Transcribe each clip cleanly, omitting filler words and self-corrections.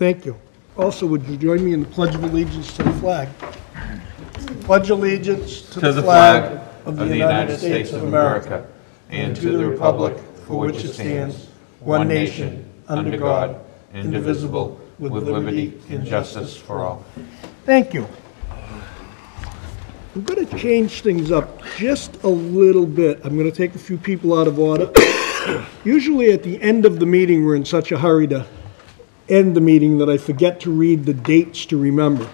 Thank you. Also, would you join me in the Pledge of Allegiance to the flag? Pledge allegiance to the flag of the United States of America and to the republic for which it stands, one nation, under God, indivisible, with liberty and justice for all. Thank you. I'm going to change things up just a little bit. I'm going to take a few people out of order. Usually at the end of the meeting, we're in such a hurry to end the meeting that I forget to read the dates to remember.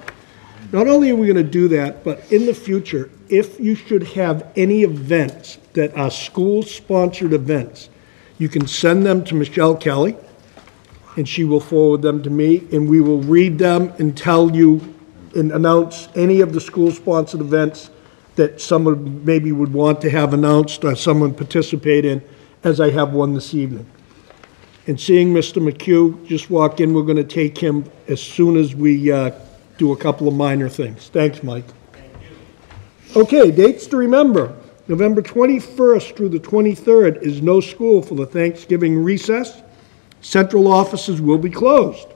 Not only are we going to do that, but in the future, if you should have any events that are school-sponsored events, you can send them to Michelle Kelly, and she will forward them to me, and we will read them and tell you and announce any of the school-sponsored events that someone maybe would want to have announced or someone participate in, as I have one this evening. And seeing Mr. McHugh just walk in, we're going to take him as soon as we do a couple of minor things. Thanks, Mike. Thank you. Okay, dates to remember. November 21st through the 23rd is no school for the Thanksgiving recess. Central offices will be closed.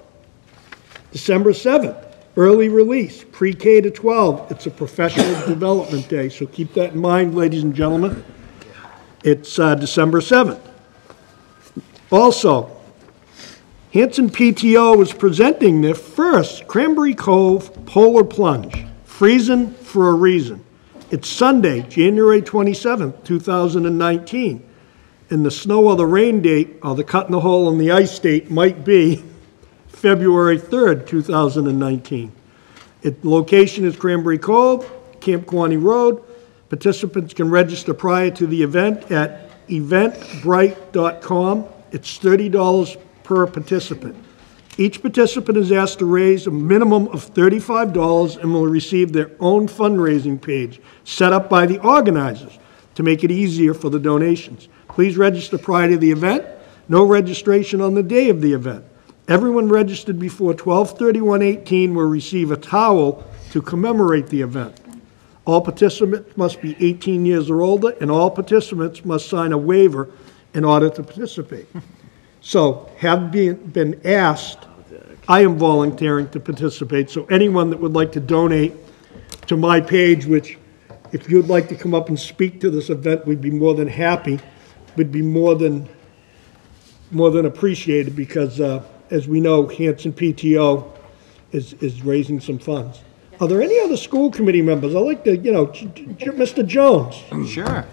December 7th, early release, pre-K to 12. It's a professional development day, so keep that in mind, ladies and gentlemen. It's December 7th. Also, Hanson PTO is presenting their first Cranberry Cove Polar Plunge, freezing for a reason. It's Sunday, January 27th, 2019, and the snow or the rain date, or the cut in the hole in the ice date, might be February 3rd, 2019. The location is Cranberry Cove, Camp Quaney Road. Participants can register prior to the event at eventbrite.com. It's $30 per participant. Each participant is asked to raise a minimum of $35 and will receive their own fundraising page set up by the organizers to make it easier for the donations. Please register prior to the event. No registration on the day of the event. Everyone registered before 12/31/18 will receive a towel to commemorate the event. All participants must be 18 years or older, and all participants must sign a waiver in order to participate. So, have been asked, I am volunteering to participate, so anyone that would like to donate to my page, which if you'd like to come up and speak to this event, we'd be more than happy, would be more than appreciated, because as we know, Hanson PTO is raising some funds. Are there any other school committee members? I'd like to, Mr. Jones. Sure.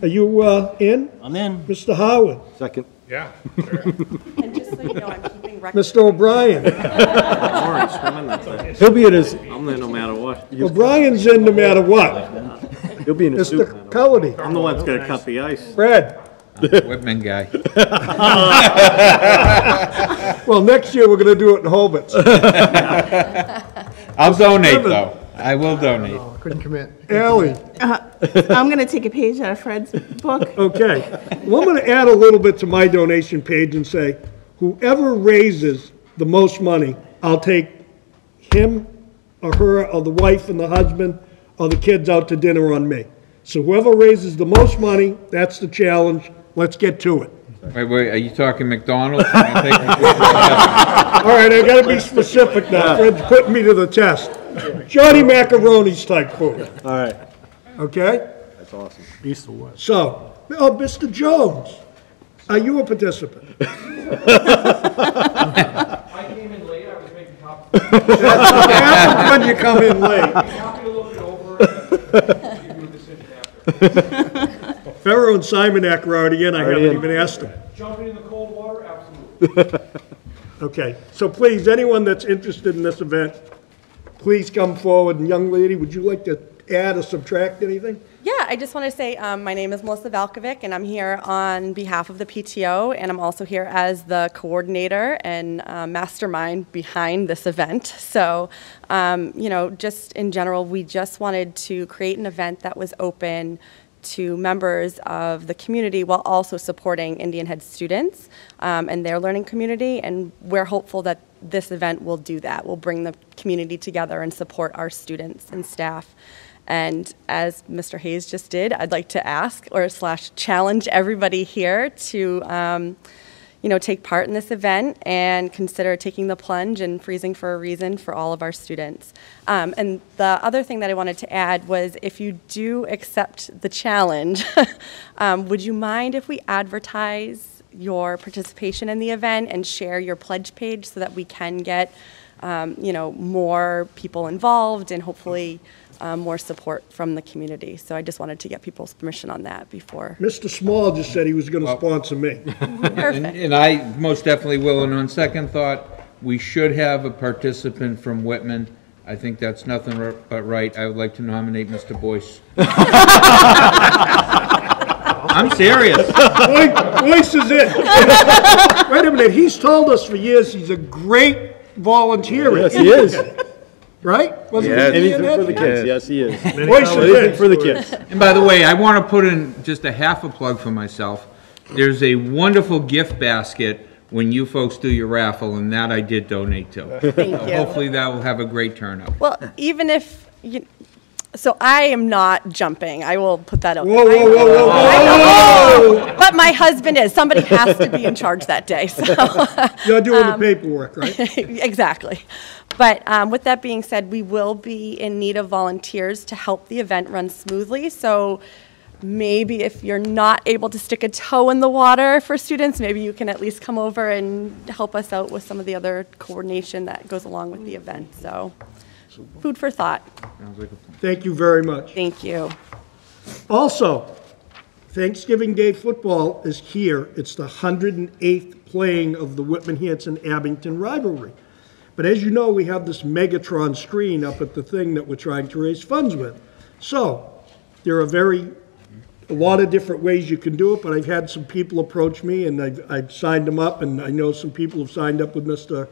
Are you in? I'm in. Mr. Howard? Second. Yeah, sure. And just so you know, I'm keeping record. Mr. O'Brien? He'll be in his. I'm there no matter what. O'Brien's in no matter what. He'll be in his suit. Mr. Cullity? I'm the one that's gonna cut the ice. Fred? Whitman guy. Well, next year we're going to do it in Hobart. I'll donate, though. I will donate. Couldn't commit. Allie? I'm going to take a page out of Fred's book. Okay. Well, I'm going to add a little bit to my donation page and say, whoever raises the most money, I'll take him or her or the wife and the husband or the kids out to dinner on me. So whoever raises the most money, that's the challenge. Let's get to it. Wait, are you talking McDonald's? All right, I got to be specific now. Fred's putting me to the test. Johnny Macaroni's type food. All right. Okay? That's awesome. East or west? So, Mr. Jones, are you a participant? I came in late. I was making coffee. That's what happens when you come in late. Coffee a little bit over. Give you a decision after. Farrow and Simonak are already in. I haven't even asked them. Jumping in the cold water? Absolutely. Okay. So please, anyone that's interested in this event, please come forward. And young lady, would you like to add or subtract anything? Yeah, I just want to say my name is Melissa Valkovic, and I'm here on behalf of the PTO, and I'm also here as the coordinator and mastermind behind this event. So, just in general, we just wanted to create an event that was open to members of the community while also supporting Indian Head students and their learning community, and we're hopeful that this event will do that. We'll bring the community together and support our students and staff. And as Mr. Hayes just did, I'd like to ask or / challenge everybody here to, take part in this event and consider taking the plunge and freezing for a reason for all of our students. And the other thing that I wanted to add was if you do accept the challenge, would you mind if we advertise your participation in the event and share your pledge page so that we can get more people involved and hopefully more support from the community. So I just wanted to get people's permission on that before. Mr. Small just said he was going to sponsor me. Perfect. And I most definitely will, and on second thought, we should have a participant from Whitman. I think that's nothing but right. I would like to nominate Mr. Boyce. I'm serious. Boyce is it. Wait a minute, he's told us for years he's a great volunteer. Yes, he is. Right? Wasn't Yes. he Anything in for the that? kids, yes, he is. Boyce is Anything it. for the kids. And by the way, I want to put in just a half a plug for myself. There's a wonderful gift basket when you folks do your raffle, and that I did donate to. Thank you. Hopefully that will have a great turnout. Well, even if so I am not jumping. I will put that out Whoa, there. whoa, whoa, whoa, whoa. But my husband is. Somebody has to be in charge that day. So You're doing the paperwork, right? exactly. But with that being said, we will be in need of volunteers to help the event run smoothly. So maybe if you're not able to stick a toe in the water for students, maybe you can at least come over and help us out with some of the other coordination that goes along with the event. So food for thought. Sounds like a plan. Thank you very much. Thank you. Also, Thanksgiving Day football is here. It's the 108th playing of the Whitman-Hanson-Abington rivalry. But as you know, we have this Megatron screen up at the thing that we're trying to raise funds with. So there are a lot of different ways you can do it, but I've had some people approach me, and I've signed them up, and I know some people have signed up with Mr.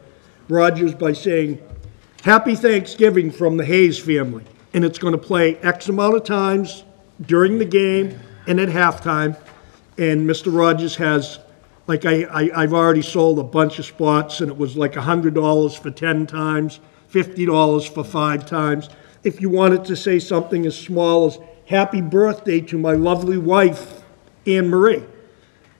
Rogers by saying, Happy Thanksgiving from the Hayes family. And it's going to play X amount of times during the game and at halftime. And Mr. Rogers has, like I've already sold a bunch of spots, and it was like $100 for 10 times, $50 for 5 times. If you wanted to say something as small as happy birthday to my lovely wife, Anne Marie,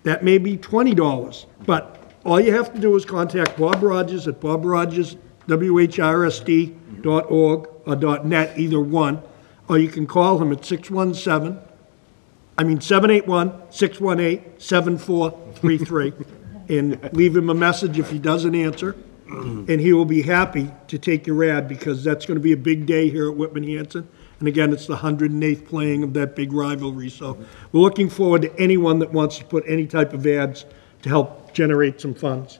that may be $20. But all you have to do is contact Bob Rogers at bobrogers.whrsd.org or .net, either one, or you can call him at 781-618-7433 and leave him a message if he doesn't answer, and he will be happy to take your ad, because that's going to be a big day here at Whitman-Hanson. And again, it's the 108th playing of that big rivalry. So we're looking forward to anyone that wants to put any type of ads to help generate some funds.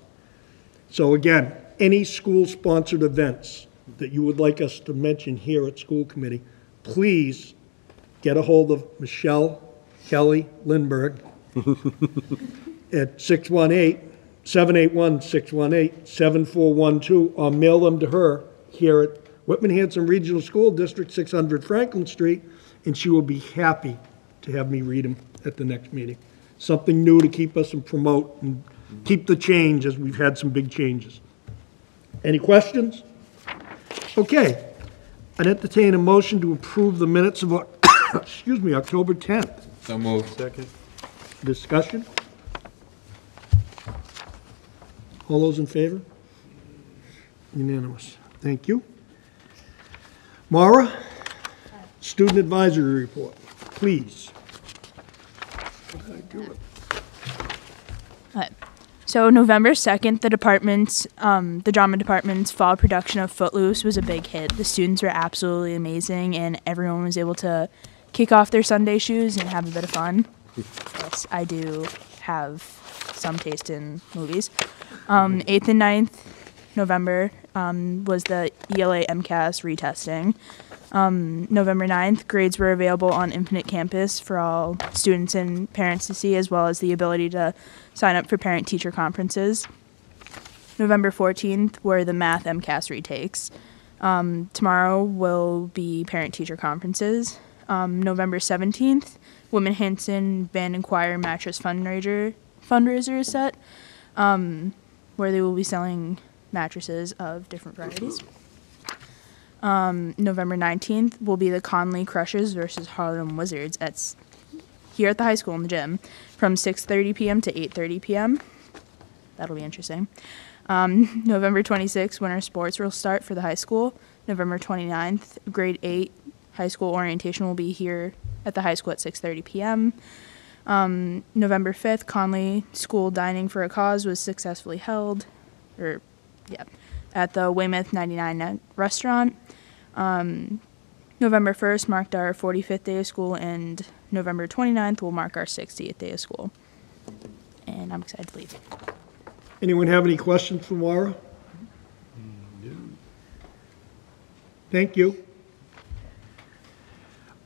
So again, any school-sponsored events that you would like us to mention here at school committee, please get a hold of Michelle Kelly Lindbergh at 781-618-7412, or mail them to her here at Whitman-Hanson Regional School District, 600 Franklin Street, and she will be happy to have me read them at the next meeting. Something new to keep us and promote and keep the change, as we've had some big changes. Any questions? Okay. I'd entertain a motion to approve the minutes of, excuse me, October 10th. So moved. Second. Discussion? All those in favor? Unanimous. Thank you. Maura, Student Advisory Report, please. So November 2nd, the drama department's fall production of Footloose was a big hit. The students were absolutely amazing, and everyone was able to kick off their Sunday shoes and have a bit of fun. Yes, I do have some taste in movies. 8th and 9th November was the ELA MCAS retesting. November 9th, grades were available on Infinite Campus for all students and parents to see, as well as the ability to sign up for parent-teacher conferences. November 14th were the Math MCAS retakes. Tomorrow will be parent-teacher conferences. November 17th, Whitman-Hanson Band and Choir Mattress fundraiser is set, where they will be selling mattresses of different varieties. November 19th will be the Conley Crushers versus Harlem Wizards here at the high school in the gym from 6:30 p.m. to 8:30 p.m. that'll be interesting. November 26th, winter sports will start for the high school. November 29th, grade 8 high school orientation will be here at the high school at 6:30 p.m. November 5th, Conley School Dining for a Cause was successfully held, at the Weymouth 99 restaurant. November 1st marked our 45th day of school, and November 29th will mark our 60th day of school. And I'm excited to leave. Anyone have any questions for Maura? Thank you.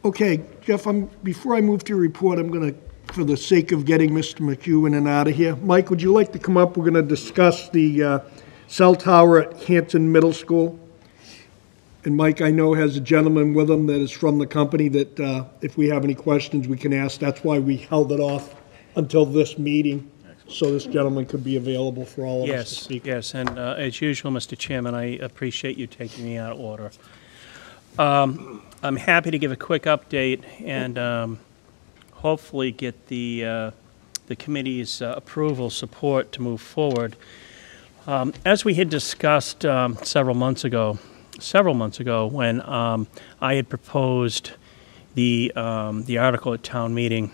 Okay, Jeff, before I move to your report, I'm going to, for the sake of getting Mr. McHugh in and out of here, Mike, would you like to come up? We're going to discuss the cell tower at Hanson Middle School. And Mike, I know, has a gentleman with him that is from the company that if we have any questions, we can ask. That's why we held it off until this meeting, so this gentleman could be available for all of us to speak. Yes, and as usual, Mr. Chairman, I appreciate you taking me out of order. I'm happy to give a quick update and hopefully get the committee's approval, support to move forward. As we had discussed several months ago when I had proposed the article at town meeting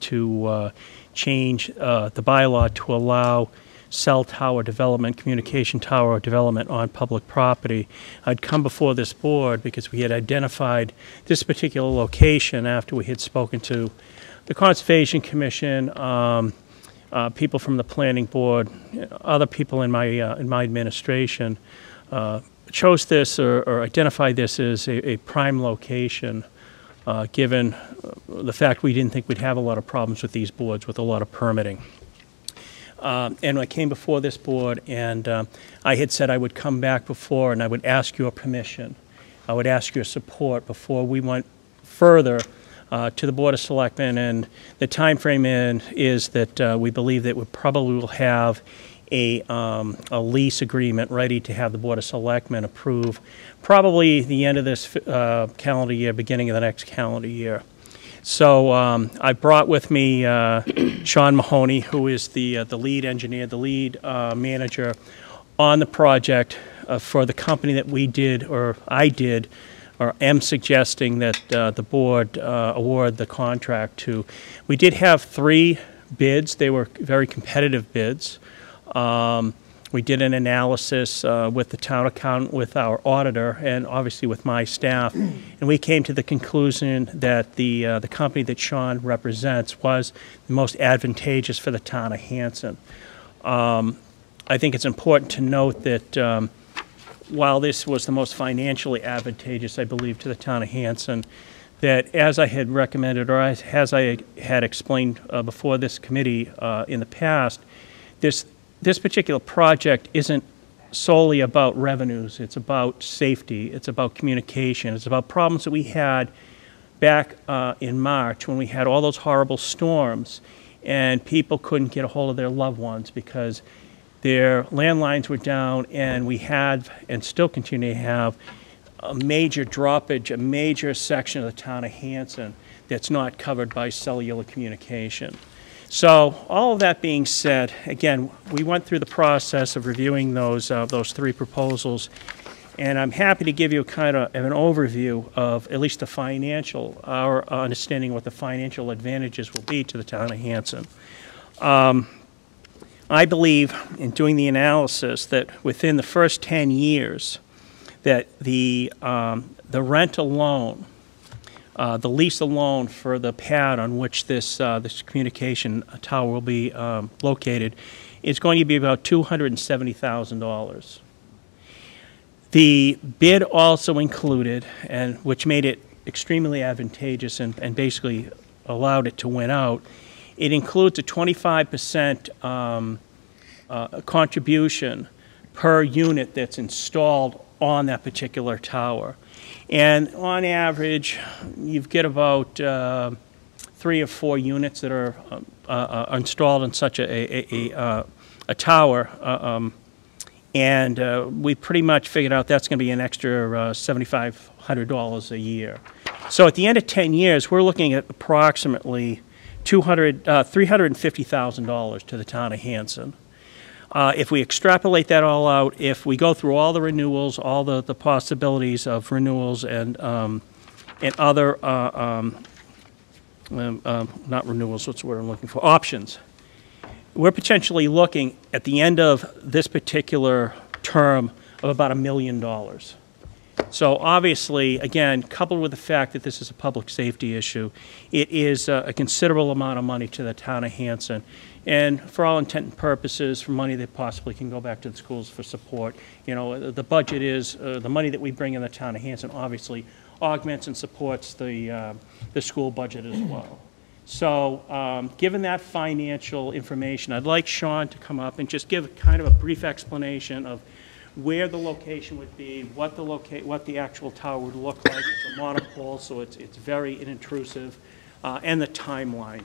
to change the bylaw to allow cell tower development, communication tower development on public property. I'd come before this board because we had identified this particular location after we had spoken to the Conservation Commission, people from the Planning Board, other people in my administration, chose this or identified this as a prime location, given the fact we didn't think we'd have a lot of problems with these boards with a lot of permitting. And I came before this board, and I had said I would come back before and I would ask your permission. I would ask your support before we went further to the Board of Selectmen. And the time frame is that we believe that we probably will have a lease agreement ready to have the Board of Selectmen approve probably the end of this calendar year, beginning of the next calendar year. So I brought with me Sean Mahoney, who is the lead engineer, the lead manager on the project for the company that we did, or I did, or am suggesting that the board award the contract to. We did have 3 bids. They were very competitive bids. We did an analysis with the town accountant, with our auditor, and obviously with my staff, and we came to the conclusion that the company that Sean represents was the most advantageous for the town of Hanson. I think it's important to note that while this was the most financially advantageous, I believe, to the town of Hanson, that as I had recommended, or as I had explained before this committee in the past, this particular project isn't solely about revenues. It's about safety. It's about communication. It's about problems that we had back in March when we had all those horrible storms and people couldn't get a hold of their loved ones because their landlines were down, and we had and still continue to have a major droppage, a major section of the town of Hanson that's not covered by cellular communication. So all of that being said, again, we went through the process of reviewing those 3 proposals, and I'm happy to give you kind of an overview of at least the financial, our understanding of what the financial advantages will be to the town of Hanson. I believe, in doing the analysis, that within the first 10 years, that the rent alone, the lease alone for the pad on which this communication tower will be located is going to be about $270,000. The bid also included, and which made it extremely advantageous and basically allowed it to win out, it includes a 25% contribution per unit that's installed on that particular tower. And on average, you get about 3 or 4 units that are installed in such a tower. And we pretty much figured out that's going to be an extra $7,500 a year. So at the end of 10 years, we're looking at approximately $350,000 to the town of Hanson. If we extrapolate that all out, if we go through all the renewals, all the possibilities of renewals and other, not renewals, what's the word I'm looking for, options, we're potentially looking at the end of this particular term of about $1 million. So obviously, again, coupled with the fact that this is a public safety issue, it is a considerable amount of money to the town of Hanson. And for all intent and purposes, for money that possibly can go back to the schools for support, you know, the budget is, the money that we bring in the town of Hanson obviously augments and supports the school budget as well. So given that financial information, I'd like Sean to come up and just give kind of a brief explanation of where the location would be, what the actual tower would look like. It's a monopole, so it's very inintrusive, and the timeline.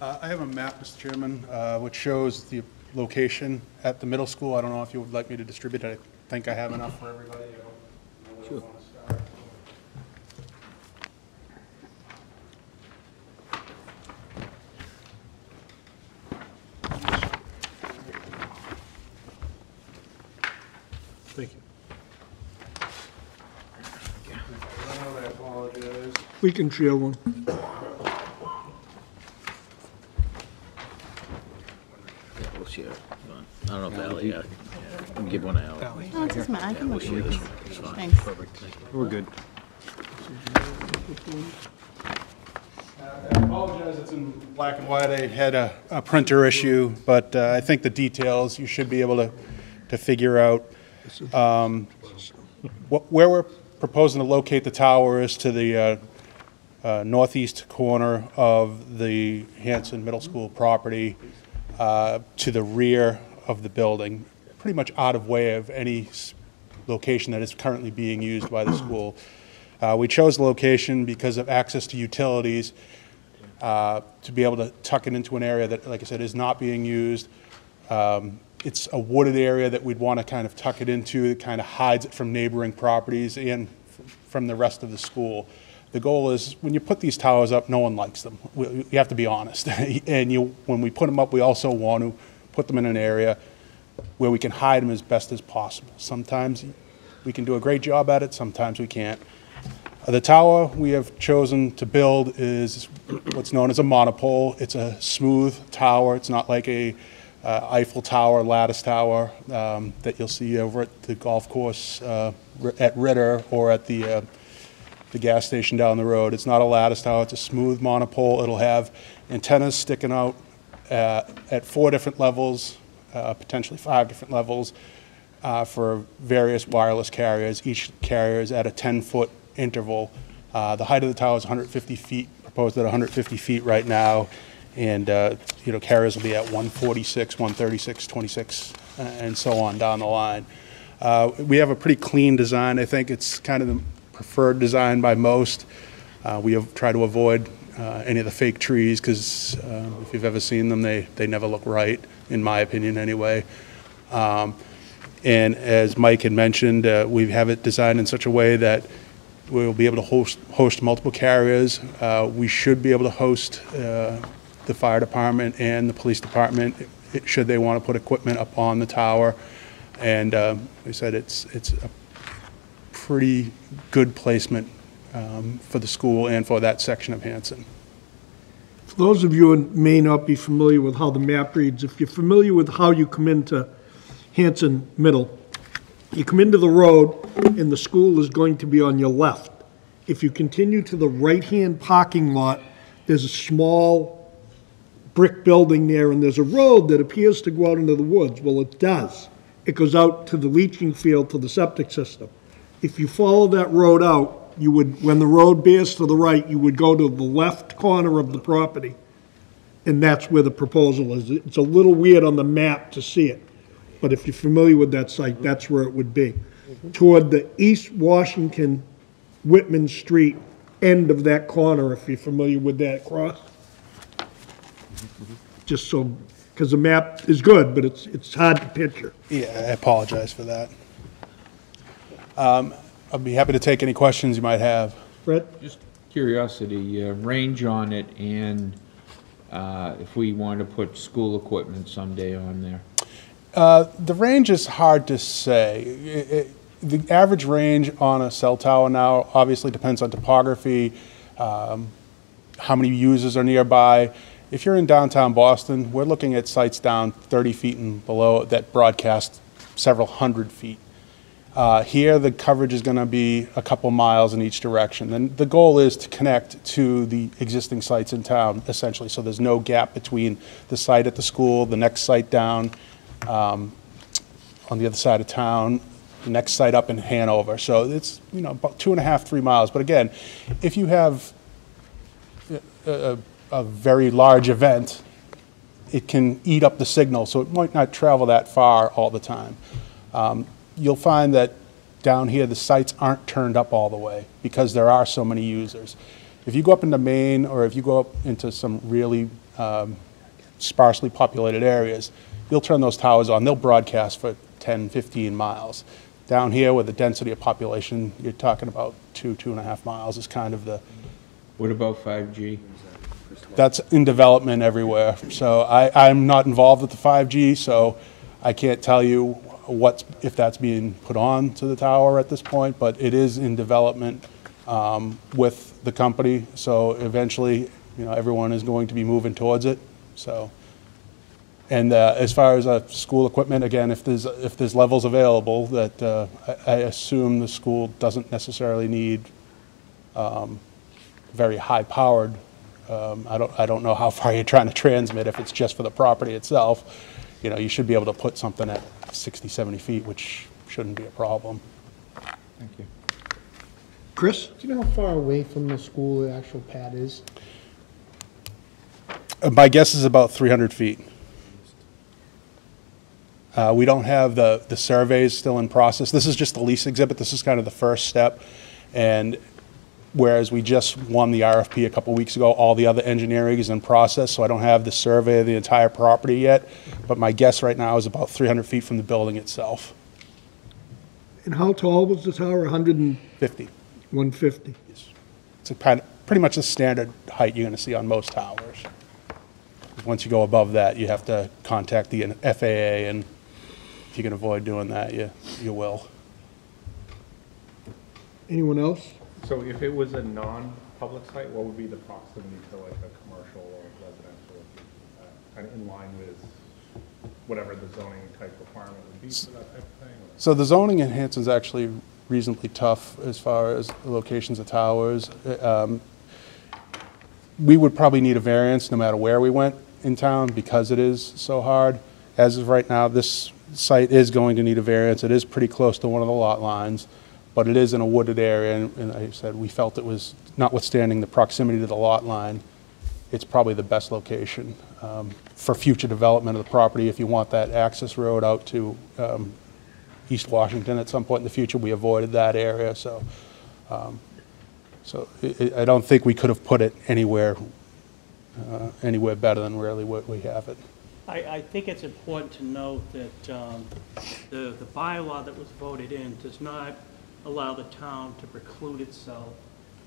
I have a map, Mr. Chairman, which shows the location at the middle school. I don't know if you would like me to distribute it. I think I have enough for everybody. I don't know where we want to start. Thank you. I apologize. We can share one. We'll share it. I don't know if Ally, yeah. I'll give one to Ally. No, it doesn't matter. I can look at it. It's fine. Thanks. Perfect. We're good. I apologize, it's in black and white. I had a printer issue, but I think the details you should be able to figure out. Where we're proposing to locate the tower is to the northeast corner of the Hanson Middle School property, to the rear of the building, pretty much out of way of any location that is currently being used by the school. We chose the location because of access to utilities, to be able to tuck it into an area that, like I said, is not being used. It's a wooded area that we'd want to kind of tuck it into. It kind of hides it from neighboring properties and from the rest of the school. The goal is, when you put these towers up, no one likes them. You have to be honest. And when we put them up, we also want to put them in an area where we can hide them as best as possible. Sometimes we can do a great job at it, sometimes we can't. The tower we have chosen to build is what's known as a monopole. It's a smooth tower. It's not like a Eiffel Tower, lattice tower that you'll see over at the golf course at Ritter or at the gas station down the road. It's not a lattice tower. It's a smooth monopole. It'll have antennas sticking out at 4 different levels, potentially 5 different levels for various wireless carriers. Each carrier is at a 10-foot interval. The height of the tower is 150 feet, proposed at 150 feet right now. And, you know, carriers will be at 146, 136, 26, and so on down the line. We have a pretty clean design. I think it's kind of the preferred design by most. We have tried to avoid any of the fake trees because if you've ever seen them, they never look right, in my opinion anyway. And as Mike had mentioned, we have it designed in such a way that we'll be able to host multiple carriers. We should be able to host the fire department and the police department should they want to put equipment up on the tower. And like I said, it's a pretty good placement for the school and for that section of Hanson. For those of you who may not be familiar with how the map reads, if you're familiar with how you come into Hanson Middle, you come into the road and the school is going to be on your left. If you continue to the right-hand parking lot, there's a small brick building there, and there's a road that appears to go out into the woods. Well, it does. It goes out to the leaching field, to the septic system. If you follow that road out, you would, when the road bears to the right, you would go to the left corner of the property, and that's where the proposal is. It's a little weird on the map to see it, but if you're familiar with that site, that's where it would be. Toward the East Washington Whitman Street end of that corner, if you're familiar with that cross. Just so, because the map is good, but it's hard to picture. Yeah, I apologize for that. I'll be happy to take any questions you might have. Brett? Just curiosity, range on it, and if we want to put school equipment someday on there. The range is hard to say. The average range on a cell tower now obviously depends on topography, how many users are nearby. If you're in downtown Boston, we're looking at sites down 30 feet and below that broadcast several hundred feet. Here, the coverage is going to be a couple miles in each direction. And the goal is to connect to the existing sites in town, essentially, so there's no gap between the site at the school, the next site down on the other side of town, the next site up in Hanover. So it's, you know, about 2.5, 3 miles. But again, if you have a very large event, it can eat up the signal, so it might not travel that far all the time. You'll find that down here, the sites aren't turned up all the way because there are so many users. If you go up into Maine or if you go up into some really sparsely populated areas, you'll turn those towers on. They'll broadcast for 10, 15 miles. Down here with the density of population, you're talking about 2.5 miles is kind of the... What about 5G? That's in development everywhere. So I'm not involved with the 5G, so I can't tell you if that's being put on to the tower at this point, but it is in development with the company. So eventually, you know, everyone is going to be moving towards it. So, and as far as school equipment, again, if there's levels available, that I assume the school doesn't necessarily need very high-powered. I don't know how far you're trying to transmit. If it's just for the property itself, you know, you should be able to put something at 60, 70 feet, which shouldn't be a problem. Thank you. Chris? Do you know how far away from the school the actual pad is? My guess is about 300 feet. We don't have the surveys still in process. This is just the lease exhibit. This is kind of the first step. And whereas we just won the RFP a couple weeks ago, all the other engineering is in process, so I don't have the survey of the entire property yet. But my guess right now is about 300 feet from the building itself. And how tall was the tower? 50. 150. It's pretty much the standard height you're going to see on most towers. Once you go above that, you have to contact the FAA, and if you can avoid doing that, you will. Anyone else? So if it was a non-public site, what would be the proximity to like a commercial or residential, kind of in line with whatever the zoning type requirement would be for that type of thing? Or? So the zoning in Hanson is actually reasonably tough as far as the locations of towers. We would probably need a variance no matter where we went in town because it is so hard. As of right now, this site is going to need a variance. It is pretty close to one of the lot lines, but it is in a wooded area, and like I said, we felt it was, notwithstanding the proximity to the lot line, it's probably the best location for future development of the property. If you want that access road out to East Washington at some point in the future, we avoided that area. So, I don't think we could have put it anywhere better than really what we have it. I think it's important to note that the bylaw that was voted in does not allow the town to preclude itself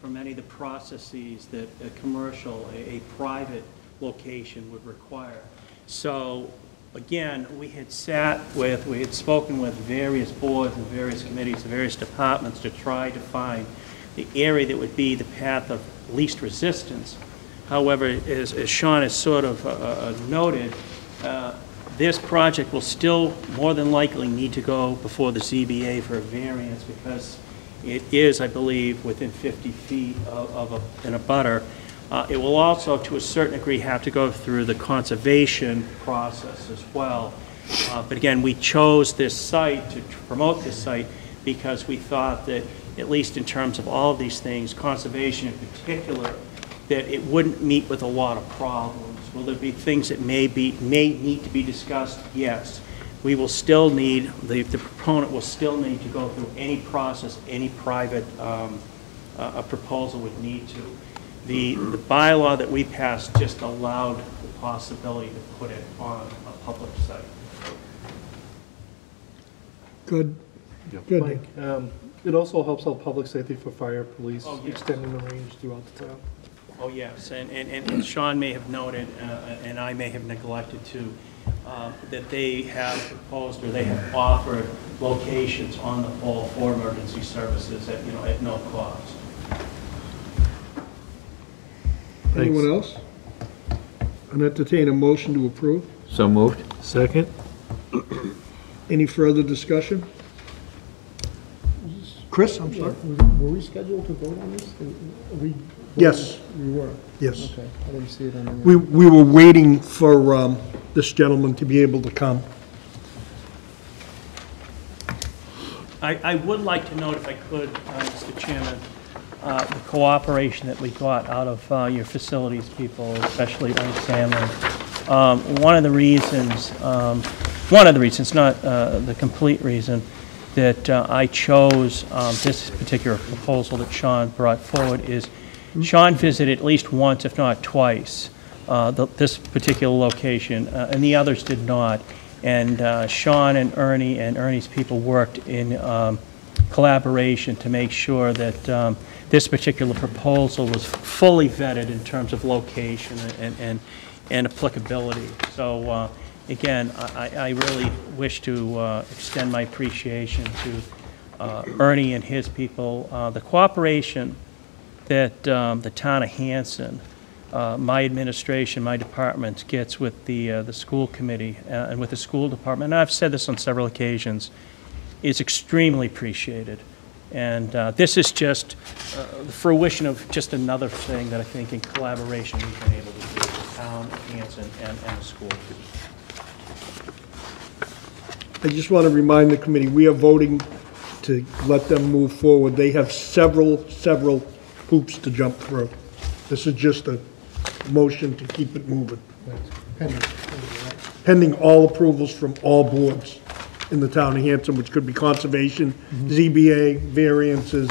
from any of the processes that a commercial, a private location would require. So again, we had spoken with various boards and various committees and various departments to try to find the area that would be the path of least resistance. However, as Sean has sort of noted, this project will still more than likely need to go before the ZBA for a variance because it is, I believe, within 50 feet in a butter. It will also, to a certain degree, have to go through the conservation process as well. But again, we chose this site to promote this site because we thought that, at least in terms of all of these things, conservation in particular, that it wouldn't meet with a lot of problems. Will there be things that may need to be discussed? Yes. We will still need, the proponent will still need to go through any process any private a proposal would need to. The bylaw that we passed just allowed the possibility to put it on a public site. Good. Yep. Good. Mike, it also helps out public safety for fire, police, Oh, yes. extending the range throughout the town. Oh, yes, and Sean may have noted, and I may have neglected to, that they have proposed, or they have offered locations on the pole for emergency services at, at no cost. Anyone else? I'll entertain a motion to approve. So moved. Second? Any further discussion? Chris, I'm sorry? Were we scheduled to vote on this? Yes. We were? Yes. Okay, I didn't see it on the... We were waiting for this gentleman to be able to come. I would like to note, if I could, Mr. Chairman, the cooperation that we got out of your facilities people, especially on Sandlin. One of the reasons, not the complete reason, that I chose this particular proposal that Sean brought forward is Sean visited at least once, if not twice, this particular location, and the others did not. And Sean and Ernie's people worked in collaboration to make sure that this particular proposal was fully vetted in terms of location and applicability. So again, I really wish to extend my appreciation to Ernie and his people. The cooperation that the town of Hanson, my administration, my department gets with the school committee and with the school department, and I've said this on several occasions, is extremely appreciated. And this is just the fruition of just another thing that I think in collaboration we've been able to do with the town of Hanson and the school. I just want to remind the committee, we are voting to let them move forward. They have several hoops to jump through. This is just a motion to keep it moving. Pending all approvals from all boards in the town of Hanson, which could be conservation, ZBA, variances.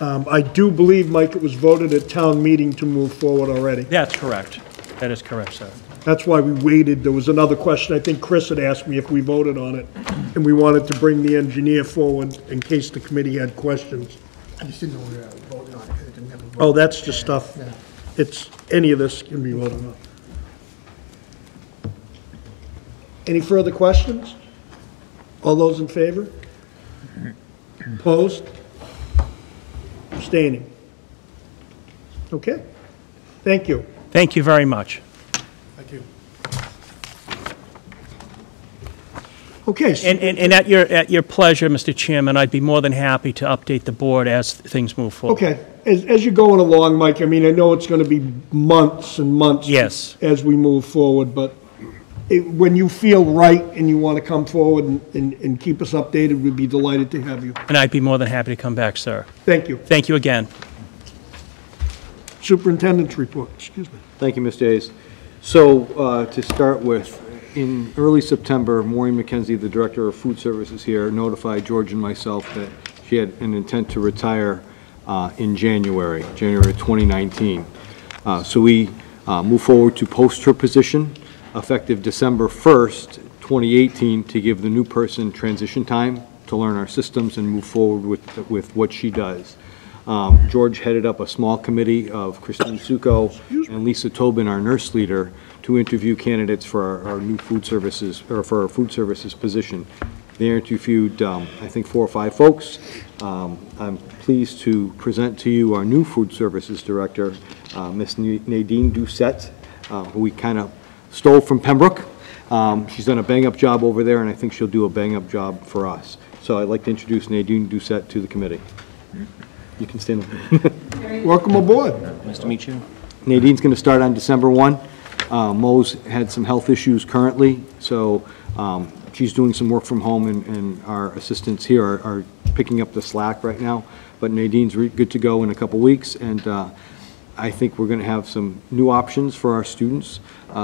I do believe, Mike, it was voted at town meeting to move forward already. That's correct. That is correct, sir. That's why we waited. There was another question. I think Chris had asked me if we voted on it, and we wanted to bring the engineer forward in case the committee had questions. I just didn't know we were voting on it because it didn't have a vote. Oh, that's just stuff. Yeah. It's, any of this can be voted on. Any further questions? All those in favor? Opposed? Abstaining? Okay. Thank you. Thank you very much. Thank you. Okay. So And at your pleasure, Mr. Chairman, I'd be more than happy to update the board as things move forward. okay. As you're going along, Mike, I mean, I know it's going to be months and months. Yes. As we move forward, but when you feel right and you want to come forward and keep us updated, we'd be delighted to have you. And I'd be more than happy to come back, sir. Thank you. Thank you again. Superintendent's report, excuse me. Thank you, Mr. Hayes. So to start with, in early September, Maureen McKenzie, the Director of Food Services here, notified George and myself that she had an intent to retire in January 2019. So we moved forward to post her position effective December 1st, 2018, to give the new person transition time to learn our systems and move forward with what she does. George headed up a small committee of Christine Succo and Lisa Tobin, our nurse leader, to interview candidates for our new food services, or for our food services position. They interviewed, I think, 4 or 5 folks. I'm pleased to present to you our new food services director, Miss Nadine Doucette, who we kind of stole from Pembroke. She's done a bang-up job over there, and I think she'll do a bang-up job for us. So I'd like to introduce Nadine Doucette to the committee. You can stand up. Welcome aboard. Nice to meet you. Nadine's going to start on December 1. Mo's had some health issues currently, so she's doing some work from home, and our assistants here are picking up the slack right now. But Nadine's good to go in a couple weeks, and I think we're going to have some new options for our students,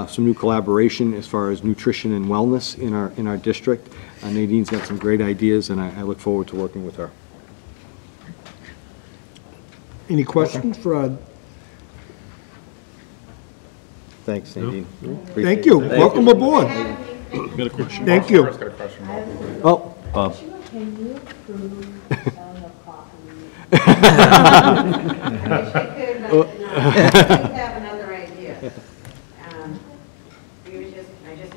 some new collaboration as far as nutrition and wellness in our district. Nadine's got some great ideas, and I look forward to working with her. Any questions for Thanks, Nadine. Thank you. Welcome aboard. Got a question. Thank you. Got a question. Oh, Bob. Can you approve selling of coffee? I have another idea. I just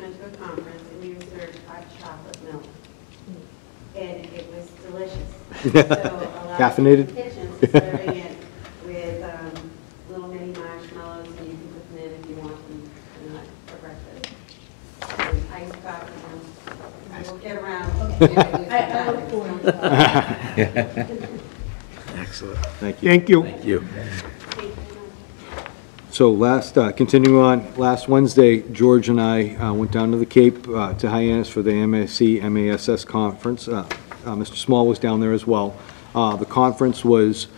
and it was delicious. So a lot Caffeinated? of kitchens are serving it with little mini marshmallows, and you can put them in if you want them for breakfast. And iced coffee, and we'll get around. I look forward to it. Excellent. Thank you. Thank you. Thank you. So continuing on, last Wednesday, George and I went down to the Cape, to Hyannis for the MSC MASS conference. Mr. Small was down there as well. The conference was,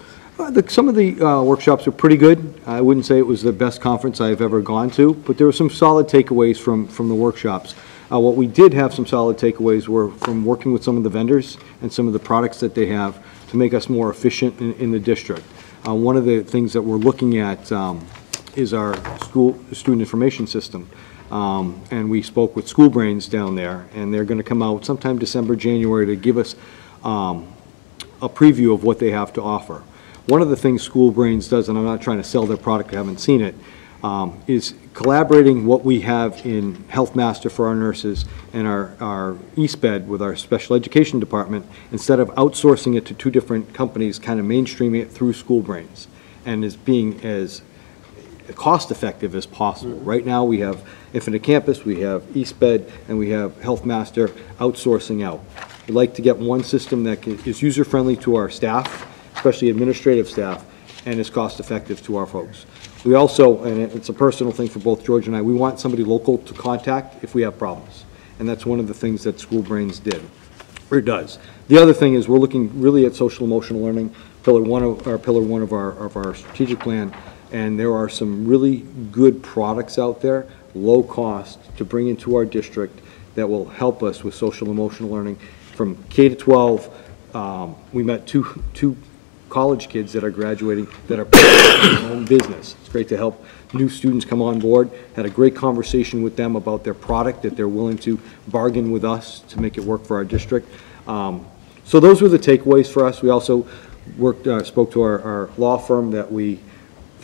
some of the workshops were pretty good. I wouldn't say it was the best conference I've ever gone to, but there were some solid takeaways from the workshops. What we did have some solid takeaways were from working with some of the vendors and some of the products that they have to make us more efficient in the district. One of the things that we're looking at is our student information system. And we spoke with School Brains down there, and they're going to come out sometime December, January to give us a preview of what they have to offer. One of the things School Brains does, and I'm not trying to sell their product, I haven't seen it, is collaborating what we have in Health Master for our nurses and our ESPED with our special education department, instead of outsourcing it to two different companies, kind of mainstreaming it through School Brains, and as being as cost-effective as possible. Right now, we have Infinite Campus, we have ESPED, and we have Health Master outsourcing out. We'd like to get one system that is user-friendly to our staff, especially administrative staff, and is cost-effective to our folks. We also, and it's a personal thing for both George and I, we want somebody local to contact if we have problems. And that's one of the things that School Brains did, or does. The other thing is we're looking really at social emotional learning, pillar one of our strategic plan. And there are some really good products out there, low cost, to bring into our district that will help us with social emotional learning. From K to 12, we met two college kids that are graduating that are their own business. It's great to help new students come on board. Had a great conversation with them about their product, that they're willing to bargain with us to make it work for our district. So those were the takeaways for us. We also spoke to our law firm that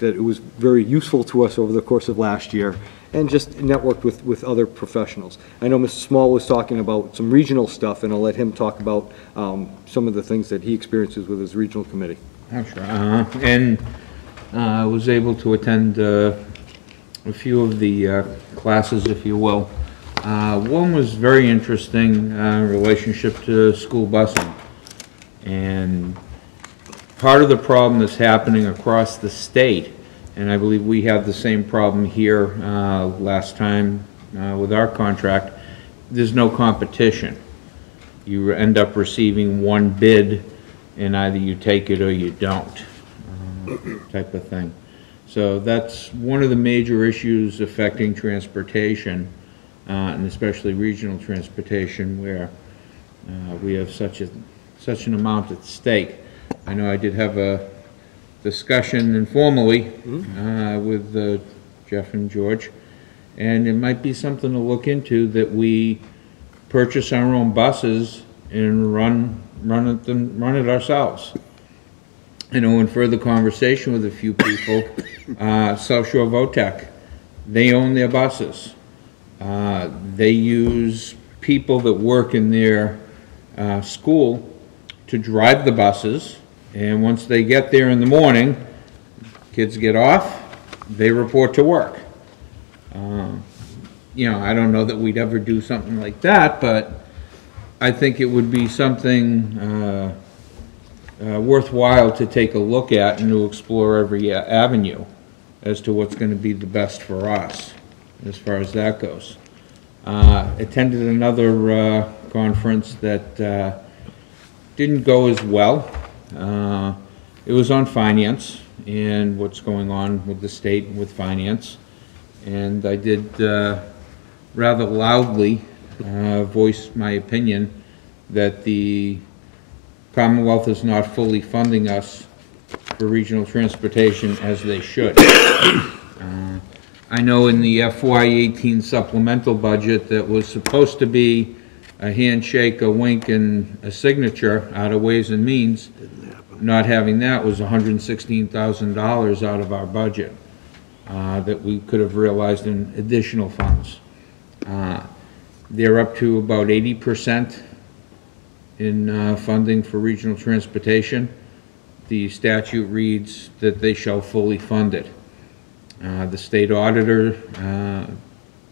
it was very useful to us over the course of last year, and just networked with other professionals. I know Mr. Small was talking about some regional stuff, and I'll let him talk about some of the things that he experiences with his regional committee. Oh, sure. And I was able to attend a few of the classes, if you will. One was very interesting, relationship to school busing. And part of the problem that's happening across the state, and I believe we have the same problem here last time with our contract, there's no competition. You end up receiving one bid, and either you take it or you don't, type of thing. So that's one of the major issues affecting transportation, and especially regional transportation, where we have such an amount at stake. I know I did have a discussion informally with Jeff and George, and it might be something to look into, that we purchase our own buses and run it ourselves. You know, in further conversation with a few people, South Shore Votech, they own their buses. They use people that work in their school to drive the buses. And once they get there in the morning, kids get off, they report to work. You know, I don't know that we'd ever do something like that, but I think it would be something worthwhile to take a look at and to explore every avenue as to what's going to be the best for us as far as that goes. Attended another conference that didn't go as well. It was on finance and what's going on with the state and with finance. And I did rather loudly voice my opinion that the Commonwealth is not fully funding us for regional transportation as they should. I know in the FY18 supplemental budget that was supposed to be a handshake, a wink, and a signature out of Ways and Means. Not having that was $116,000 out of our budget that we could have realized in additional funds. They're up to about 80% in funding for regional transportation. The statute reads that they shall fully fund it. The state auditor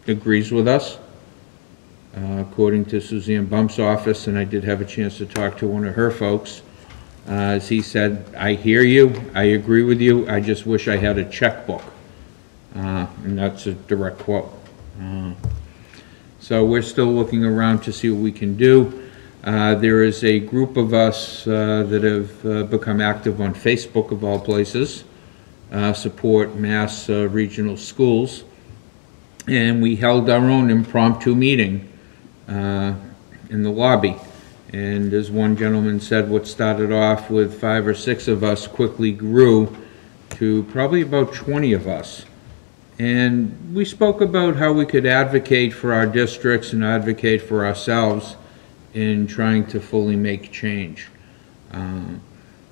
agrees with us, according to Suzanne Bump's office, and I did have a chance to talk to one of her folks. As he said, I hear you, I agree with you, I just wish I had a checkbook. And that's a direct quote. So we're still looking around to see what we can do. There is a group of us that have become active on Facebook, of all places, support Mass regional schools. And we held our own impromptu meeting in the lobby. And as one gentleman said, what started off with 5 or 6 of us quickly grew to probably about 20 of us. And we spoke about how we could advocate for our districts and advocate for ourselves in trying to fully make change.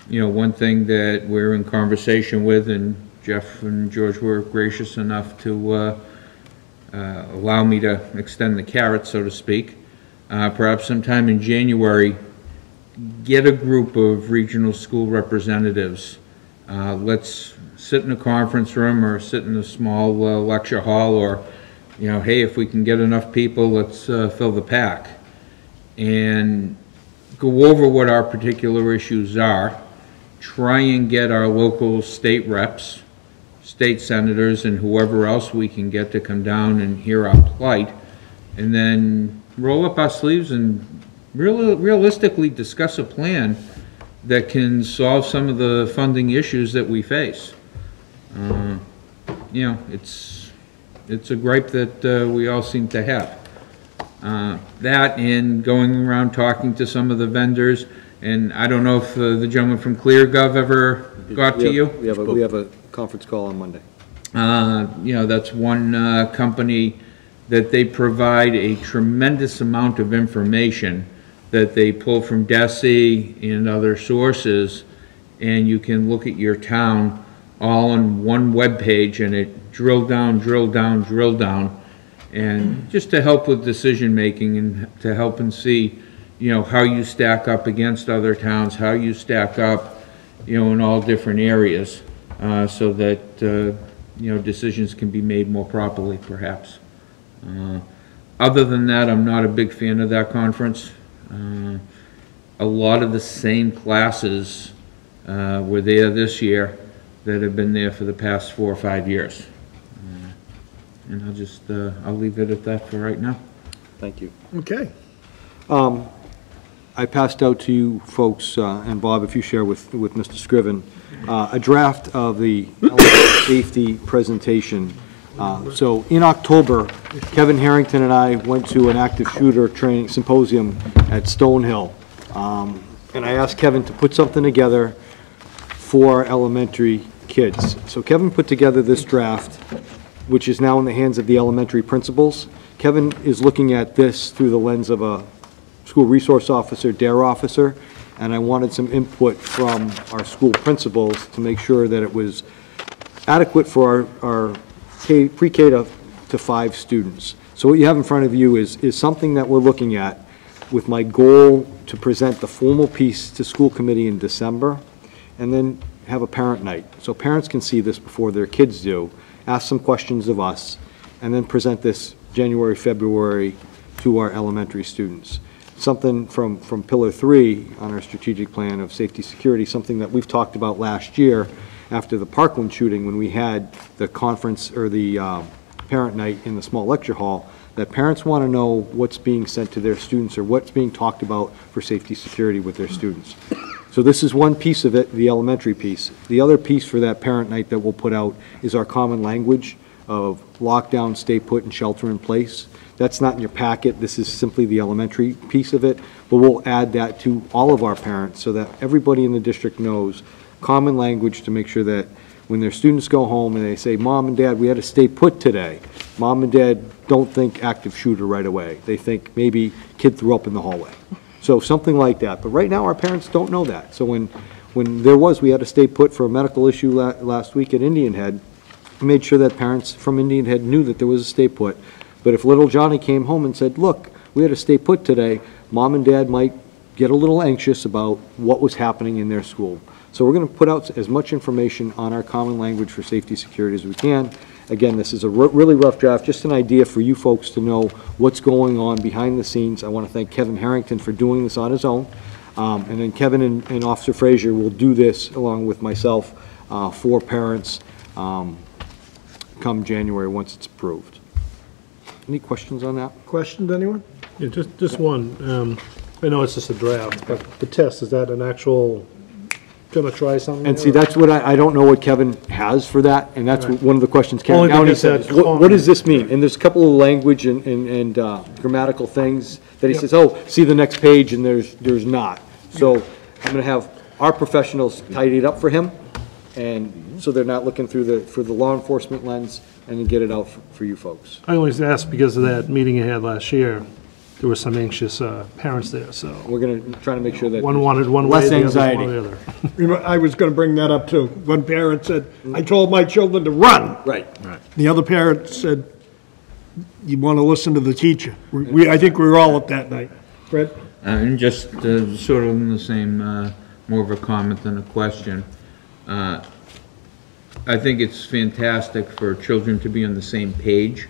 You know, one thing that we're in conversation with, and Jeff and George were gracious enough to allow me to extend the carrot, so to speak. Perhaps sometime in January, get a group of regional school representatives. Let's sit in a conference room or sit in a small lecture hall, or, you know, hey, if we can get enough people, let's fill the pack and go over what our particular issues are, try and get our local state reps, state senators, and whoever else we can get to come down and hear our plight, and then roll up our sleeves and realistically discuss a plan that can solve some of the funding issues that we face. You know, it's a gripe that we all seem to have. That and going around talking to some of the vendors, and I don't know if the gentleman from ClearGov ever got to you? We have a conference call on Monday. You know, that's one company that they provide a tremendous amount of information that they pull from DESE and other sources, and you can look at your town all on one web page, and it drill down, drill down, drill down, and just to help with decision making and to help and see, you know, how you stack up against other towns, how you stack up, you know, in all different areas, so that you know, decisions can be made more properly, perhaps. Other than that, I'm not a big fan of that conference. A lot of the same classes were there this year that have been there for the past 4 or 5 years. And I'll leave it at that for right now. Thank you. Okay. I passed out to you folks, and Bob, if you share with Mr. Scriven, a draft of the safety presentation. So in October, Kevin Harrington and I went to an active shooter training symposium at Stonehill. And I asked Kevin to put something together for elementary kids. So Kevin put together this draft, which is now in the hands of the elementary principals. Kevin is looking at this through the lens of a school resource officer, DARE officer, and I wanted some input from our school principals to make sure that it was adequate for our pre-K to 5 students. So what you have in front of you is something that we're looking at with my goal to present the formal piece to school committee in December, and then have a parent night. So parents can see this before their kids do, ask some questions of us, and then present this January, February to our elementary students. Something from Pillar 3 on our strategic plan of safety security, something that we've talked about last year after the Parkland shooting when we had the conference or the parent night in the small lecture hall, that parents want to know what's being sent to their students or what's being talked about for safety security with their students. So this is one piece of it, the elementary piece. The other piece for that parent night that we'll put out is our common language of lockdown, stay put, and shelter in place. That's not in your packet. This is simply the elementary piece of it, but we'll add that to all of our parents so that everybody in the district knows common language to make sure that when their students go home and they say, Mom and Dad, we had to stay put today, Mom and Dad don't think active shooter right away. They think maybe kid threw up in the hallway. So something like that. But right now, our parents don't know that. So when we had to stay put for a medical issue last week at Indian Head, we made sure that parents from Indian Head knew that there was a stay put. But if little Johnny came home and said, look, we had to stay put today, Mom and Dad might get a little anxious about what was happening in their school. So we're going to put out as much information on our common language for safety security as we can. Again, this is a really rough draft, just an idea for you folks to know what's going on behind the scenes. I want to thank Kevin Harrington for doing this on his own. And then Kevin and Officer Frazier will do this along with myself for parents come January once it's approved. Any questions on that? Questions, anyone? Yeah, just one. I know it's just a draft, but the test, is that an actual, gonna try something? And see, that's what I don't know what Kevin has for that, and that's Right. one of the questions Kevin Only Downey because said, that's what does this mean? And there's a couple of language and grammatical things that he Yep. says, oh, see the next page, and there's not. So I'm gonna have our professionals tidy it up for him, and so they're not looking through the law enforcement lens, and then get it out for you folks. I always ask because of that meeting you had last year, there were some anxious parents there, so. We're gonna try to make sure that. One wanted one way, Less the other anxiety. wanted the other. You know, I was gonna bring that up too. One parent said, I told my children to run. Right. The other parent said, you wanna listen to the teacher. I think we were all at that night. Fred? And just sort of in the same, more of a comment than a question. I think it's fantastic for children to be on the same page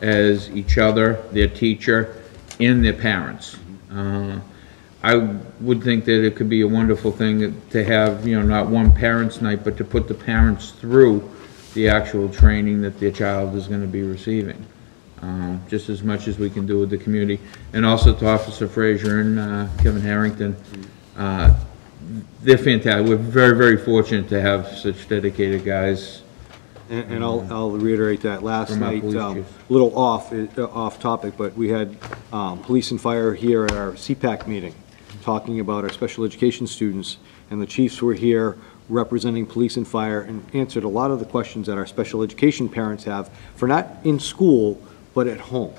as each other, their teacher, and their parents. I would think that it could be a wonderful thing to have, not one parents' night, but to put the parents through the actual training that their child is going to be receiving. Just as much as we can do with the community. And also to Officer Frazier and Kevin Harrington, they're fantastic. We're very, very fortunate to have such dedicated guys. And I'll reiterate that last From our night, police a chief. little off topic, but we had police and fire here at our CPAC meeting, talking about our special education students, and the chiefs were here representing police and fire and answered a lot of the questions that our special education parents have for not in school, but at home.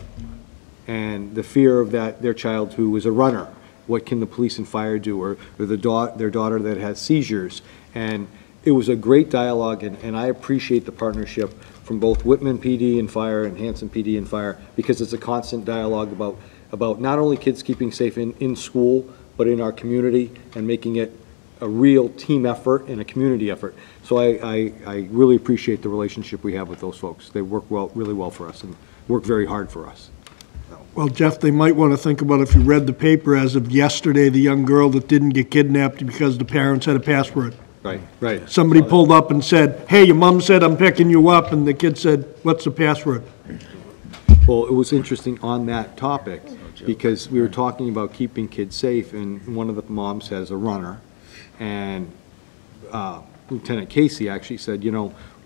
And the fear of that, their child who is a runner, what can the police and fire do, or their daughter that has seizures. And it was a great dialogue, and I appreciate the partnership from both Whitman PD and Fire and Hanson PD and Fire, because it's a constant dialogue about not only kids keeping safe in school, but in our community, and making it a real team effort and a community effort. So I really appreciate the relationship we have with those folks. They work really well for us and work very hard for us. Well, Jeff, they might want to think about, if you read the paper as of yesterday, the young girl that didn't get kidnapped because the parents had a password. Right. Somebody pulled up and said, hey, your mom said I'm picking you up, and the kid said, what's the password? Well, it was interesting on that topic, because we were talking about keeping kids safe, and one of the moms has a runner, and Lieutenant Casey actually said,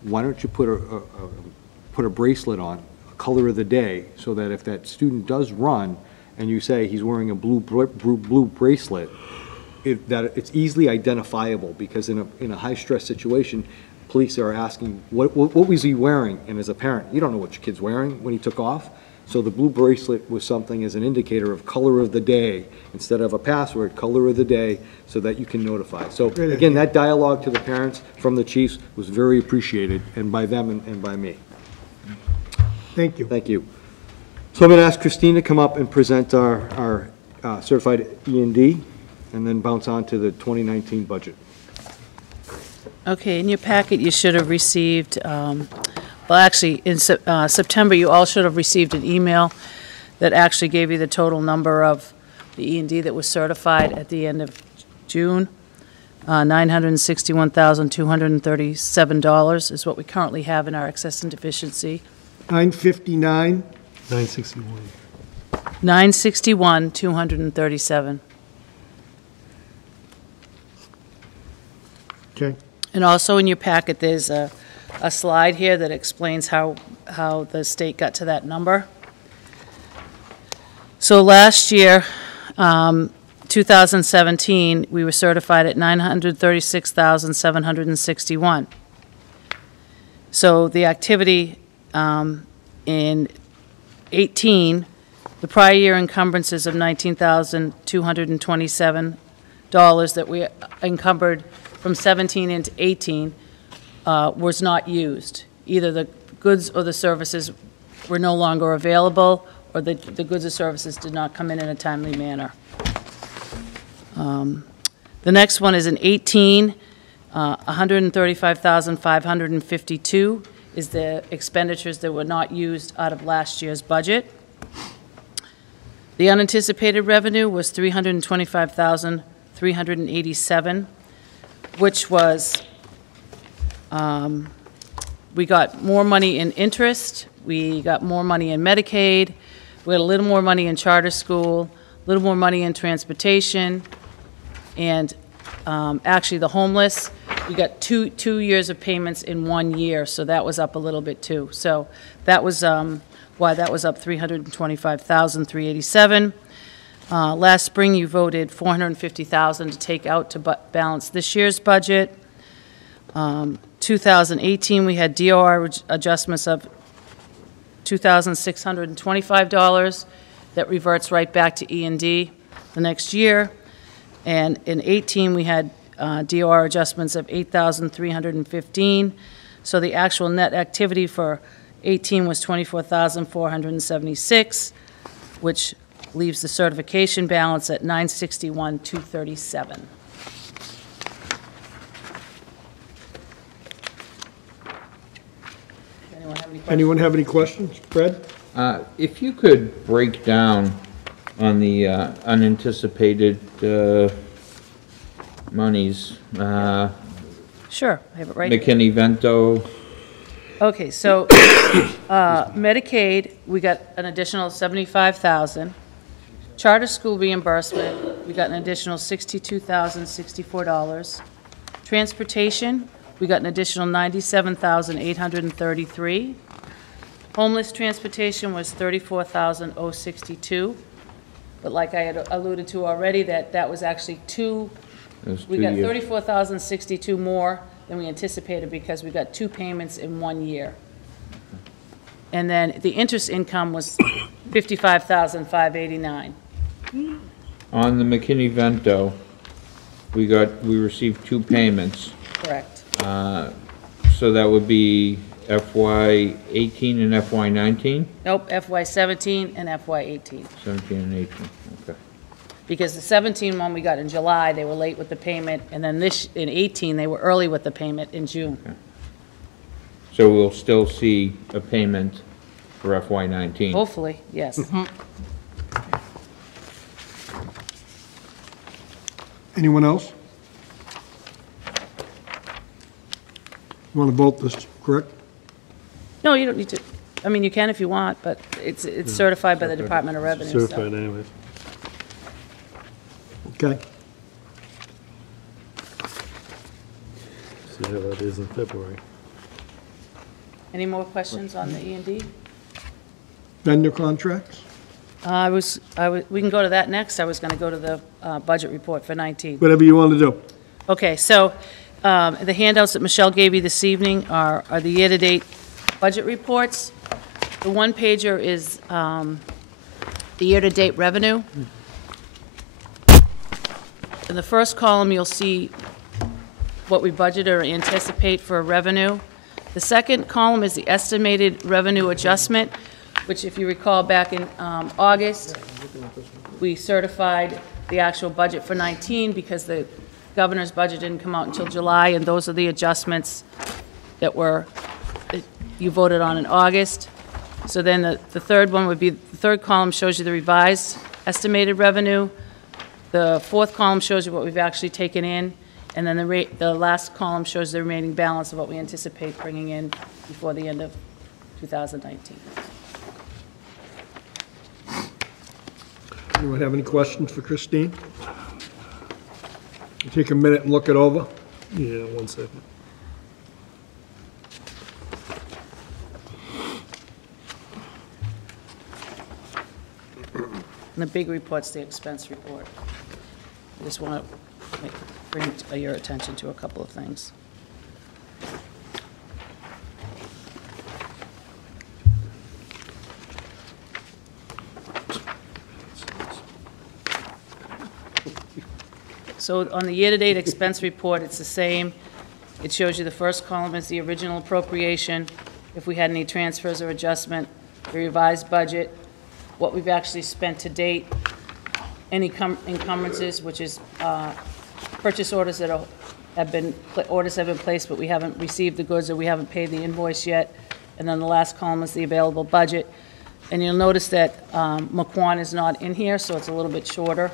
why don't you put a bracelet on, a color of the day, so that if that student does run, and you say he's wearing a blue bracelet, that it's easily identifiable, because in a high-stress situation, police are asking, what was he wearing? And as a parent, you don't know what your kid's wearing when he took off. So the blue bracelet was something as an indicator of color of the day, instead of a password, color of the day, so that you can notify. So again, that dialogue to the parents from the chiefs was very appreciated, and by them and by me. Thank you. Thank you. So I'm going to ask Christine to come up and present our certified E&D, and then bounce on to the 2019 budget. Okay, in your packet, you should have received, well, actually, in September, you all should have received an email that actually gave you the total number of the E&D that was certified at the end of June. $961,237 is what we currently have in our excess and deficiency. 959. 961. $961,237. Okay. And also in your packet, there's a slide here that explains how the state got to that number. So last year, 2017, we were certified at 936,761. So the activity in 18, the prior year encumbrances of $19,227 that we encumbered from 17 into 18 was not used. Either the goods or the services were no longer available, or the goods or services did not come in a timely manner. The next one is in 18, 135,552 is the expenditures that were not used out of last year's budget. The unanticipated revenue was 325,387, which was, we got more money in interest, we got more money in Medicaid, we had a little more money in charter school, a little more money in transportation, and actually the homeless, we got two years of payments in 1 year, so that was up a little bit too. So that was why that was up 325,387. Last spring, you voted 450,000 to take out to balance this year's budget. 2018, we had DOR adjustments of $2,625. That reverts right back to E&D the next year. And in 18, we had DOR adjustments of $8,315. So the actual net activity for 18 was $24,476, which leaves the certification balance at $961,237. Anyone have any questions? Fred? If you could break down on the unanticipated monies. Sure, I have it right. McKinney-Vento. Okay, so Medicaid, we got an additional $75,000. Charter school reimbursement, we got an additional $62,064. Transportation, we got an additional $97,833. Homeless transportation was $34,062. But like I had alluded to already, that was actually we got $34,062 more than we anticipated because we got 2 payments in 1 year. And then the interest income was $55,589. On the McKinney-Vento, we received 2 payments. Correct. So that would be FY 18 and FY 19? Nope, FY 17 and FY 18. 17 and 18, okay. Because the 17 one we got in July, they were late with the payment, and then in 18, they were early with the payment in June. Okay. So we'll still see a payment for FY 19? Hopefully, yes. Anyone else? You want to vote this, correct? No, you don't need to. I mean, you can if you want, but it's certified by the Department of Revenue. Certified anyways. Okay. See how that is in February. Any more questions on the E&D? Vendor contracts? We can go to that next. I was going to go to the budget report for 19. Whatever you want to do. Okay, so the handouts that Michelle gave you this evening are the year-to-date budget reports. The one-pager is the year-to-date revenue. In the first column, you'll see what we budget or anticipate for revenue. The second column is the estimated revenue adjustment, which, if you recall, back in August, we certified the actual budget for 19 because the governor's budget didn't come out until July, and those are the adjustments that you voted on in August. So then the third one would be, the third column shows you the revised estimated revenue. The fourth column shows you what we've actually taken in, and then the last column shows the remaining balance of what we anticipate bringing in before the end of 2019. Anyone have any questions for Christine? Take a minute and look it over. Yeah, 1 second. And the big report's the expense report. I just want to bring your attention to a couple of things. So on the year-to-date expense report, it's the same. It shows you the first column is the original appropriation, if we had any transfers or adjustment, the revised budget, what we've actually spent to date, any encumbrances, which is purchase orders that have been placed, but we haven't received the goods or we haven't paid the invoice yet. And then the last column is the available budget. And you'll notice that McQuan is not in here, so it's a little bit shorter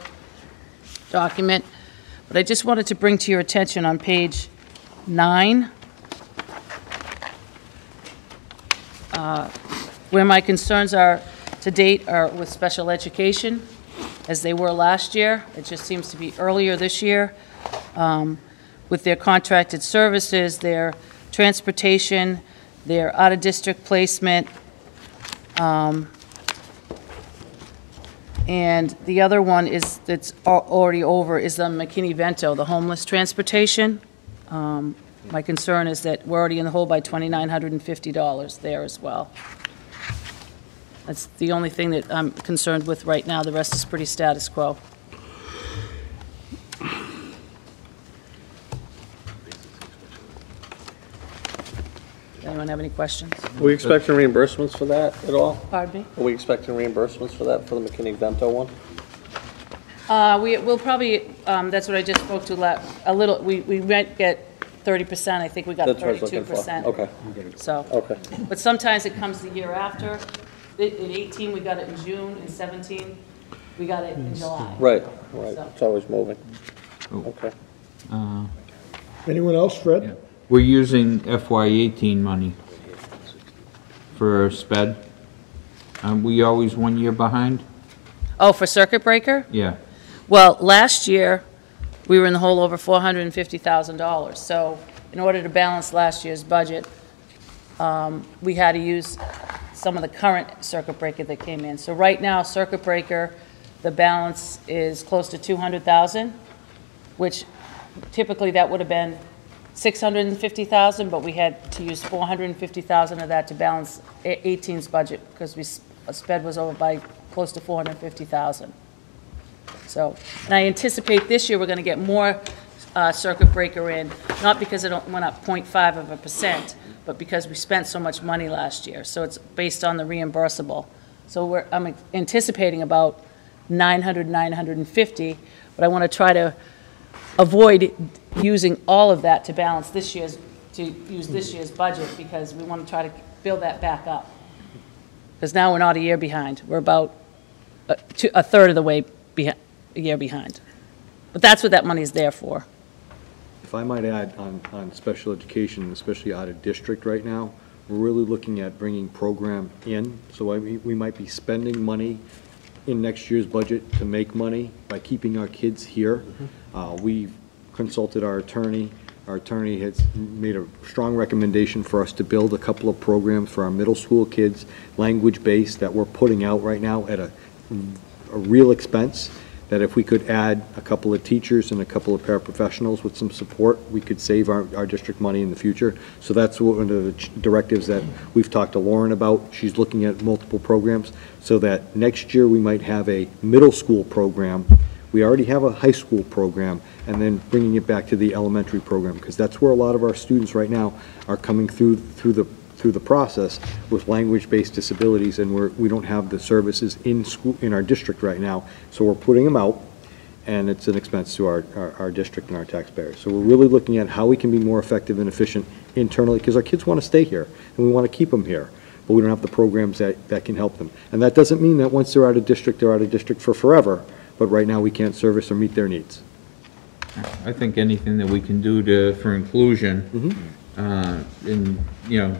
document. But I just wanted to bring to your attention on page 9, where my concerns are to date are with special education, as they were last year. It just seems to be earlier this year, with their contracted services, their transportation, their out-of-district placement, and the other one is, that's already over, is the McKinney-Vento, the homeless transportation. My concern is that we're already in the hole by $2,950 there as well. That's the only thing that I'm concerned with right now. The rest is pretty status quo. Anyone have any questions? Are we expecting reimbursements for that at all? Pardon me? Are we expecting reimbursements for that, for the McKinney-Vento one? We'll probably, that's what I just spoke to, a little, we might get 30%. I think we got That's what I was looking for. 32%. Okay. So, Okay. but sometimes it comes the year after. In 18, we got it in June. In 17, we got it in July. Right, So- it's always moving. Okay. Anyone else, Fred? We're using FY18 money for sped. We always 1 year behind? Oh, for circuit breaker? Yeah. Well, last year, we were in the hole over $450,000. So in order to balance last year's budget, we had to use some of the current circuit breaker that came in. So right now, circuit breaker, the balance is close to $200,000, which typically that would have been $650,000, but we had to use $450,000 of that to balance 18's budget because sped was over by close to $450,000. So, and I anticipate this year we're going to get more circuit breaker in, not because it went up 0.5%, but because we spent so much money last year. So it's based on the reimbursable. So I'm anticipating about 950, but I want to try to avoid using all of that to balance this year's, to use this year's budget, because we want to try to build that back up. Because now we're not a year behind. We're about a third of the way a year behind. But that's what that money is there for. If I might add, on special education, especially out of district right now, we're really looking at bringing program in. So we might be spending money in next year's budget to make money by keeping our kids here. We've consulted our attorney. Our attorney has made a strong recommendation for us to build a couple of programs for our middle school kids, language-based, that we're putting out right now at a real expense, that if we could add a couple of teachers and a couple of paraprofessionals with some support, we could save our district money in the future. So that's one of the directives that we've talked to Lauren about. She's looking at multiple programs so that next year we might have a middle school program. We already have a high school program, and then bringing it back to the elementary program, because that's where a lot of our students right now are coming through the process with language-based disabilities, and we don't have the services in school in our district right now. So we're putting them out, and it's an expense to our district and our taxpayers. So we're really looking at how we can be more effective and efficient internally, because our kids want to stay here, and we want to keep them here, but we don't have the programs that can help them. And that doesn't mean that once they're out of district for forever, but right now we can't service or meet their needs. I think anything that we can do for inclusion, and, you know,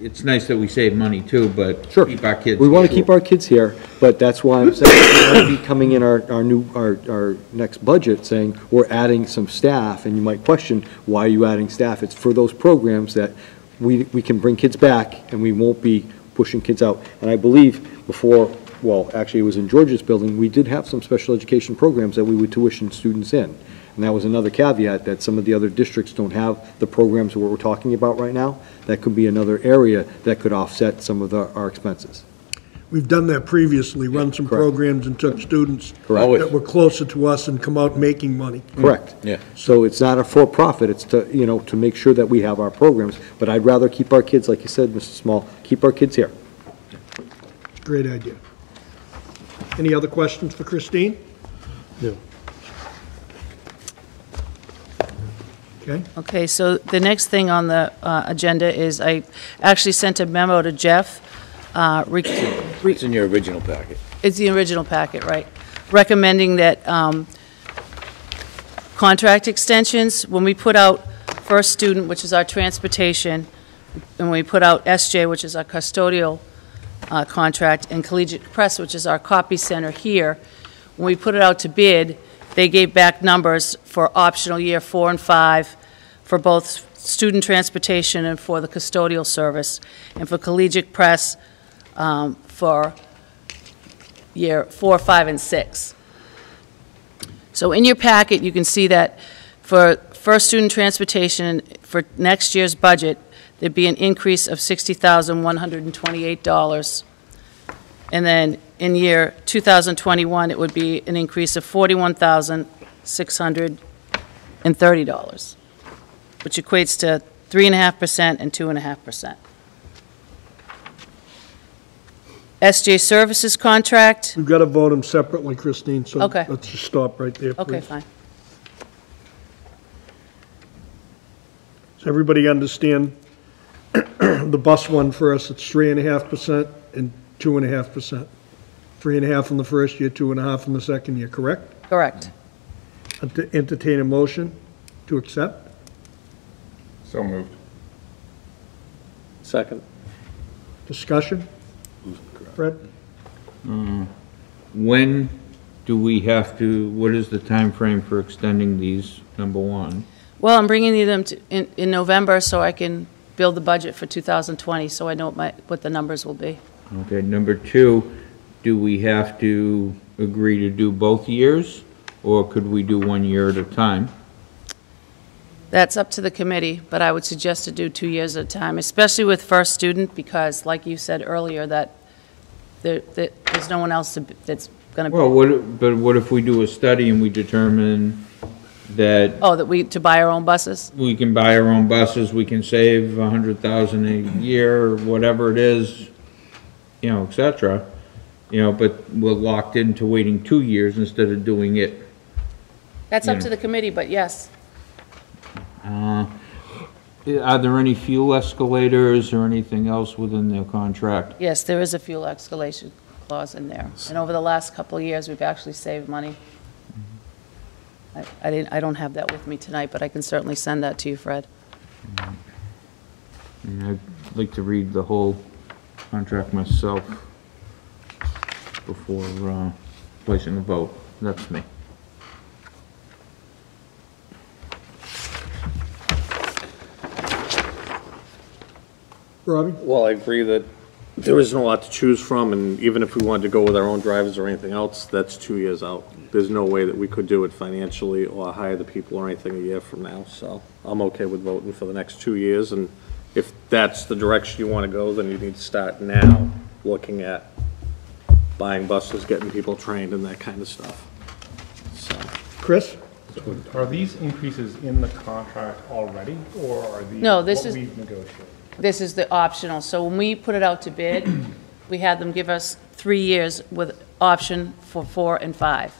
it's nice that we save money too, but Sure. keep our kids. We want to keep our kids here, but that's why I'm saying we might be coming in our next budget saying we're adding some staff, and you might question, why are you adding staff? It's for those programs that we can bring kids back, and we won't be pushing kids out. And I believe before, well, actually it was in George's building, we did have some special education programs that we would tuition students in. And that was another caveat, that some of the other districts don't have the programs that we're talking about right now. That could be another area that could offset some of our expenses. We've done that previously, run some Correct. programs and took students Correct. that were closer to us and come out making money. Correct. Yeah. So it's not a for-profit, it's to, you know, to make sure that we have our programs, but I'd rather keep our kids, like you said, Mr. Small, keep our kids here. Great idea. Any other questions for Christine? Yeah. Okay? Okay, so the next thing on the agenda is I actually sent a memo to Jeff. It's in your original packet. It's the original packet, right? Recommending that contract extensions, when we put out First Student, which is our transportation, and we put out SJ, which is our custodial contract, and Collegiate Press, which is our copy center here, when we put it out to bid, they gave back numbers for optional year 4 and 5 for both student transportation and for the custodial service, and for Collegiate Press for year 4, 5, and 6. So in your packet, you can see that for first student transportation for next year's budget, there'd be an increase of $60,128. And then in year 2021, it would be an increase of $41,630, which equates to 3.5% and 2.5%. SJ Services contract. We've got to vote them separately, Christine, so Okay. let's just stop right there, please. Okay, fine. Does everybody understand the bus one for us? It's 3.5% and 2.5%. 3.5 in the first year, 2.5 in the second year, correct? Correct. Entertain a motion to accept? So moved. Second. Discussion? Fred? When do we have to, what is the time frame for extending these, number one? Well, I'm bringing you them in November so I can build the budget for 2020, so I know what the numbers will be. Okay, number two, do we have to agree to do both years, or could we do 1 year at a time? That's up to the committee, but I would suggest to do 2 years at a time, especially with first student, because like you said earlier, that there's no one else that's going to be. Well, what if we do a study and we determine that Oh, to buy our own buses? we can buy our own buses, we can save $100,000 a year, or whatever it is, you know, et cetera, you know, but we're locked into waiting 2 years instead of doing it. That's up Yeah. to the committee, but yes. Are there any fuel escalators or anything else within their contract? Yes, there is a fuel escalation clause in there. And over the last couple of years, we've actually saved money. I don't have that with me tonight, but I can certainly send that to you, Fred. And I'd like to read the whole contract myself before placing a vote. That's me. Robbie? Well, I agree that there isn't a lot to choose from, and even if we wanted to go with our own drivers or anything else, that's 2 years out. There's no way that we could do it financially or hire the people or anything a year from now, so I'm okay with voting for the next 2 years, and if that's the direction you want to go, then you need to start now looking at buying buses, getting people trained, and that kind of stuff. So. Chris? Are these increases in the contract already, or are these No, what this is- we've negotiated? This is the optional. So when we put it out to bid, we had them give us 3 years with option for 4 and 5.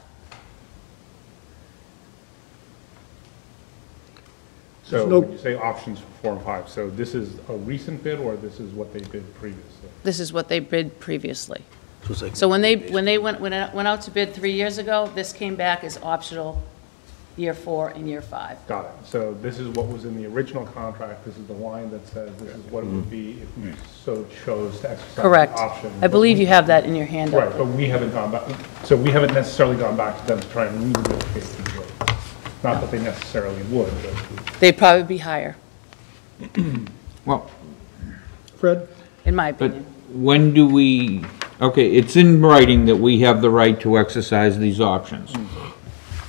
So no- when you say options for 4 and 5, so this is a recent bid, or this is what they bid previously? This is what they bid previously. So it's like- So when they went out to bid 3 years ago, this came back as optional year 4 and year 5. Got it. So this is what was in the original contract. This is the line that says this is what it would be if we so chose to exercise the Correct. option. I believe you have that in your handout. Right, but we haven't gone back, so we haven't necessarily gone back to them to try and renegotiate these rates. Not that they necessarily would, but They'd probably be higher, Well, Fred? in my but opinion. when do we, okay, it's in writing that we have the right to exercise these options.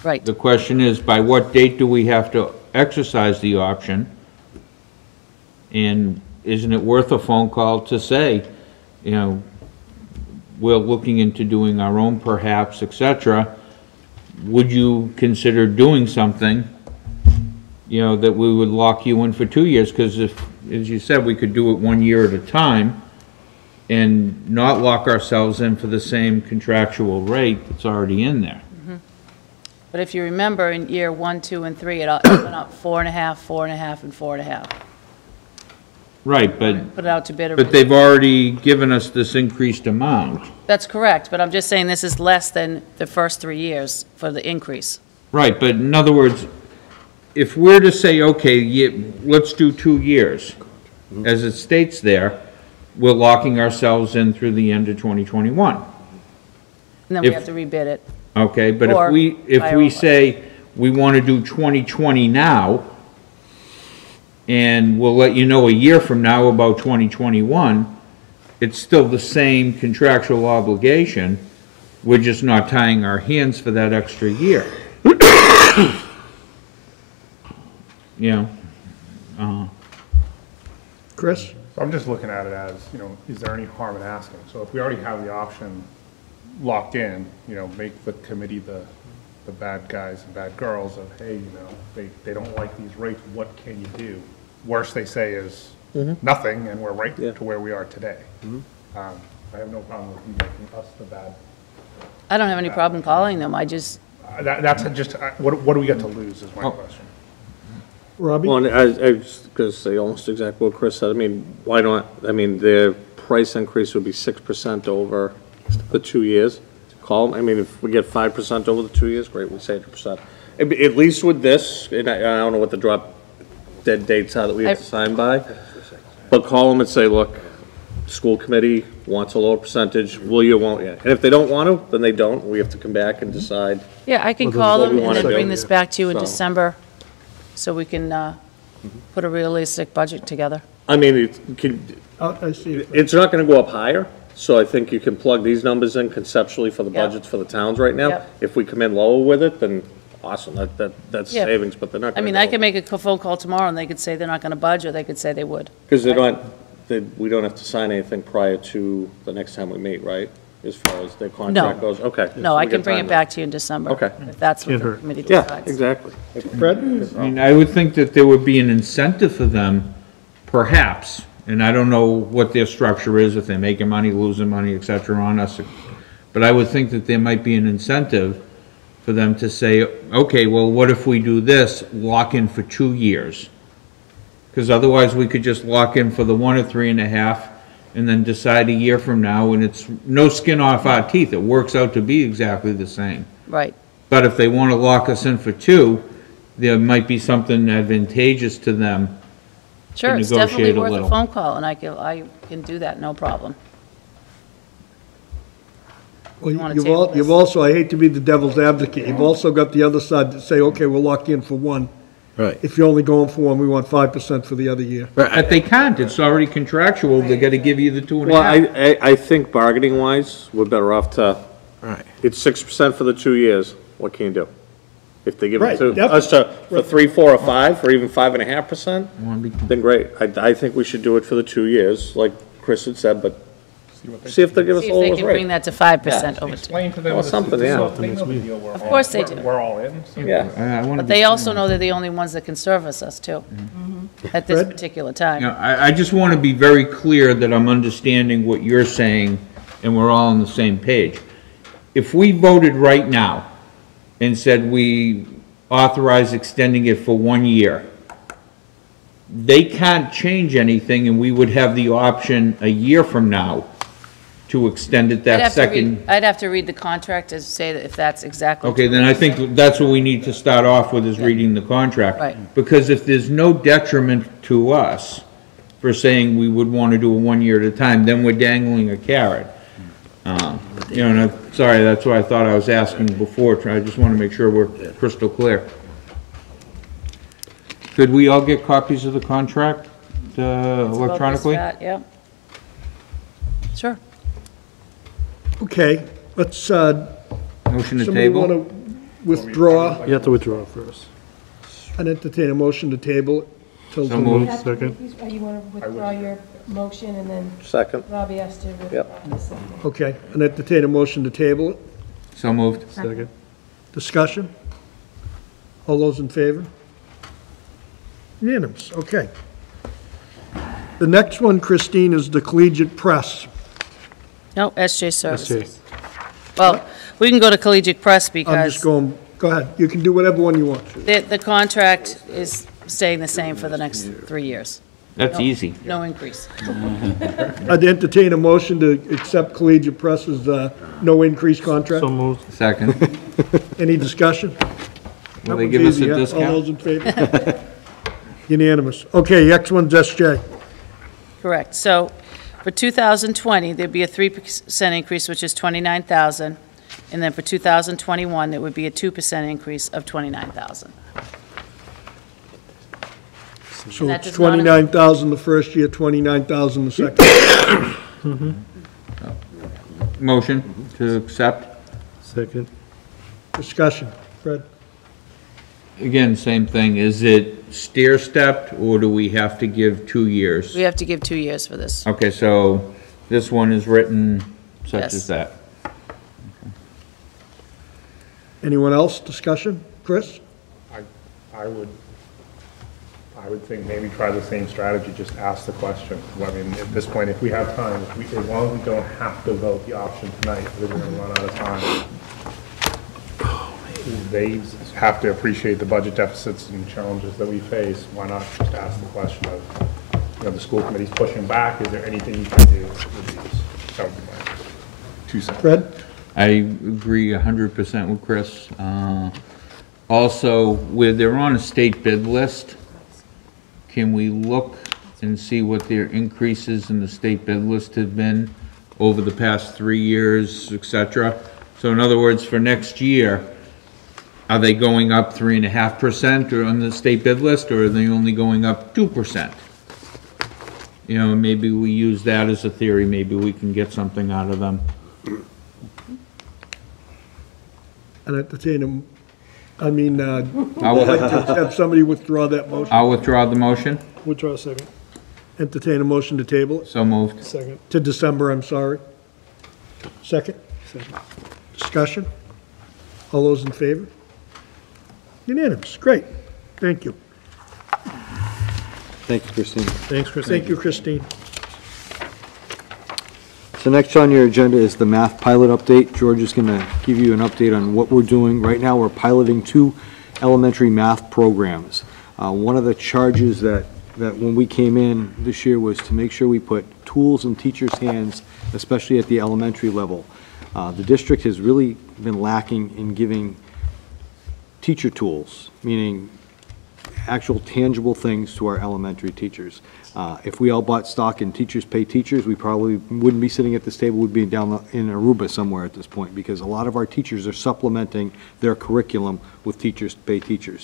Right. The question is, by what date do we have to exercise the option? And isn't it worth a phone call to say, you know, we're looking into doing our own perhaps, et cetera. Would you consider doing something, you know, that we would lock you in for 2 years? Because if, as you said, we could do it 1 year at a time and not lock ourselves in for the same contractual rate that's already in there. But if you remember, in year 1, 2, and 3, it went up 4.5, 4.5, and 4.5. Right, but, Put it out to bid. but they've already given us this increased amount. That's correct, but I'm just saying this is less than the first 3 years for the increase. Right, but in other words, if we're to say, okay, let's do 2 years, as it states there, we're locking ourselves in through the end of 2021. And then we If- have to rebid it. Okay, but Or if by we our- say we want to do 2020 now, and we'll let you know a year from now about 2021, it's still the same contractual obligation. We're just not tying our hands for that extra year. You know, Chris? So I'm just looking at it as, is there any harm in asking? So if we already have the option locked in, make the committee the bad guys and bad girls of, hey, they don't like these rates, what can you do? Worst they say is nothing, and we're right to where we are today. I have no problem with you making us the bad. I don't have any problem calling them, I just, That's just, what do we got to lose is my question. Robbie? Well, I was going to say almost exactly what Chris said. I mean, why not? I mean, the price increase would be 6% over the 2 years. Call them. I mean, if we get 5% over the 2 years, great, we save 1%. At least with this, and I don't know what the drop dead dates are that we have to sign by, but call them and say, look, school committee wants a lower percentage, will you, won't you? And if they don't want to, then they don't. We have to come back and decide. yeah, I can call what them we and wanna then do. bring this back to you in So- December, so we can put a realistic budget together. I mean, I see. it's not going to go up higher, so I think you can plug these numbers in conceptually for the Yep. budgets for the towns right now. Yep. If we come in lower with it, then awesome, that's Yeah. savings, but they're not I going to mean, I could make a phone call tomorrow and they could say they're not gonna budge, or they could say they would. Because we don't have to sign anything prior to the next time we meet, right? As far as their contract goes? Okay. No, so I we can got bring time it then. back to you in December. Okay. If that's what Can't the hurt. committee Yeah, decides. exactly. Fred? I mean, I would think that there would be an incentive for them, perhaps, and I don't know what their structure is, if they're making money, losing money, et cetera, on us, but I would think that there might be an incentive for them to say, okay, well, what if we do this, lock in for 2 years? Because otherwise, we could just lock in for the 1 or 3.5, and then decide a year from now, and it's no skin off our teeth. It works out to be exactly the same. Right. But if they want to lock us in for 2, there might be something advantageous to them. Sure, it's definitely negotiate a worth a little. phone call, and I can do that, no problem. Well, wanna you've table you've this? also, I hate to be the devil's advocate, you've also got the other side that say, okay, we'll lock you in for 1. Right. If you're only going for 1, we want 5% for the other year. But they can't, it's already contractual, they gotta give you the 2.5. Well, I think bargaining wise, we're better off to, Right. it's 6% for the 2 years, what can you do? If they give it Right, to definitely. us for 3, 4, or 5, or even 5.5%, then great. I think we should do it for the 2 years, like Chris had said, but see if they give us See a if they lower can bring rate. that to 5% over time. Explain to them. Well, the something, system, yeah. so they know the deal we're Of all- course they do. We're all in. So Yeah. I wanna But be they clear. also know they're the only ones that can service us, too, at this Fred? particular You time. know, I just want to be very clear that I'm understanding what you're saying, and we're all on the same page. If we voted right now and said we authorize extending it for 1 year, they can't change anything, and we would have the option a year from now to extend it I'd that have to read- second. I'd have to read the contract to say that if that's exactly. Okay, then I think that's what we need to start off with, is reading the contract. Right. Because if there's no detriment to us for saying we would want to do a 1 year at a time, then we're dangling a carrot. You know, and sorry, that's why I thought I was asking before, I just want to make sure we're crystal clear. Could we all get copies of the contract It's about this electronically? fat, Yeah. Sure. Okay, let's, Motion to somebody want table? to withdraw You have to withdraw first. and entertain a motion to table it till So tomorrow. moved. Second. You want to withdraw your motion and then Second. Robbie has to withdraw Yep. the second. Okay, and entertain a motion to table it. So moved. Second. Discussion? All those in favor? Unanimous, okay. The next one, Christine, is the Collegiate Press. No, SJ Services. Well, we can go to Collegiate Press I'm because, just going Go ahead, you can do whatever one you want. The contract is staying the same for the next 3 years. That's No- easy. No increase. I'd entertain a motion to accept Collegiate Press's no increase contract. So moved. Second. Any discussion? Will That they one's give us easy, a huh? discount? All those in favor? Unanimous. Okay, next one's SJ. Correct. So for 2020, there'd be a 3% increase, which is 29,000. And then for 2021, it would be a 2% increase of 29,000. So That it's does not- 29,000 the first year, 29,000 the second. Motion to accept. Second. Discussion. Fred? Again, same thing. Is it stair-stepped, or do we have to give 2 years? We have to give 2 years for this. Okay, so this one is written such Yes. as that. Anyone else? Discussion? Chris? I would think maybe try the same strategy, just ask the question. Well, I mean, at this point, if we have time, as long as we don't have to vote the option tonight, because we're gonna run out of time. They have to appreciate the budget deficits and challenges that we face. Why not just ask the question of, you know, the school committee's pushing back, is there anything you can do with these? That would be my 2 cents. Fred? I agree 100% with Chris. Also, where they're on a state bid list, can we look and see what their increases in the state bid list have been over the past 3 years, et cetera? So in other words, for next year, are they going up 3.5% or on the state bid list, or are they only going up 2%? You know, maybe we use that as a theory, maybe we can get something out of them. I'd entertain him, I'd I'll- like to have somebody withdraw that motion. I'll withdraw the motion. Withdraw second. Entertain a motion to table it, So moved. Second. to December, I'm sorry. Second? Second. Discussion? All those in favor? Unanimous, great, thank you. Thank you, Christine. Thanks, Chris. Thank you, Christine. So next on your agenda is the math pilot update. George is going to give you an update on what we're doing. Right now, we're piloting 2 elementary math programs. One of the charges that when we came in this year was to make sure we put tools in teachers' hands, especially at the elementary level. The district has really been lacking in giving teacher tools, meaning actual tangible things to our elementary teachers. If we all bought stock in teachers pay teachers, we probably wouldn't be sitting at this table, we'd be down in Aruba somewhere at this point, because a lot of our teachers are supplementing their curriculum with teachers pay teachers.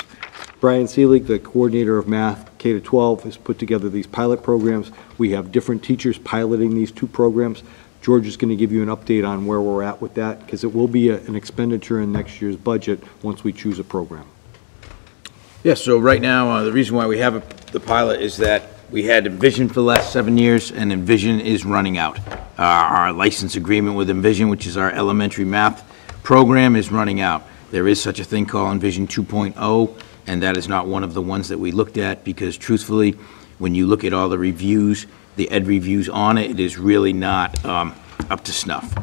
Brian Seelig, the coordinator of math K-12, has put together these pilot programs. We have different teachers piloting these 2 programs. George is going to give you an update on where we're at with that, because it will be an expenditure in next year's budget once we choose a program. Yeah, so right now, the reason why we have the pilot is that we had Envision for the last 7 years, and Envision is running out. Our license agreement with Envision, which is our elementary math program, is running out. There is such a thing called Envision 2.0, and that is not one of the ones that we looked at, because truthfully, when you look at all the reviews, the ed reviews on it, it is really not up to snuff.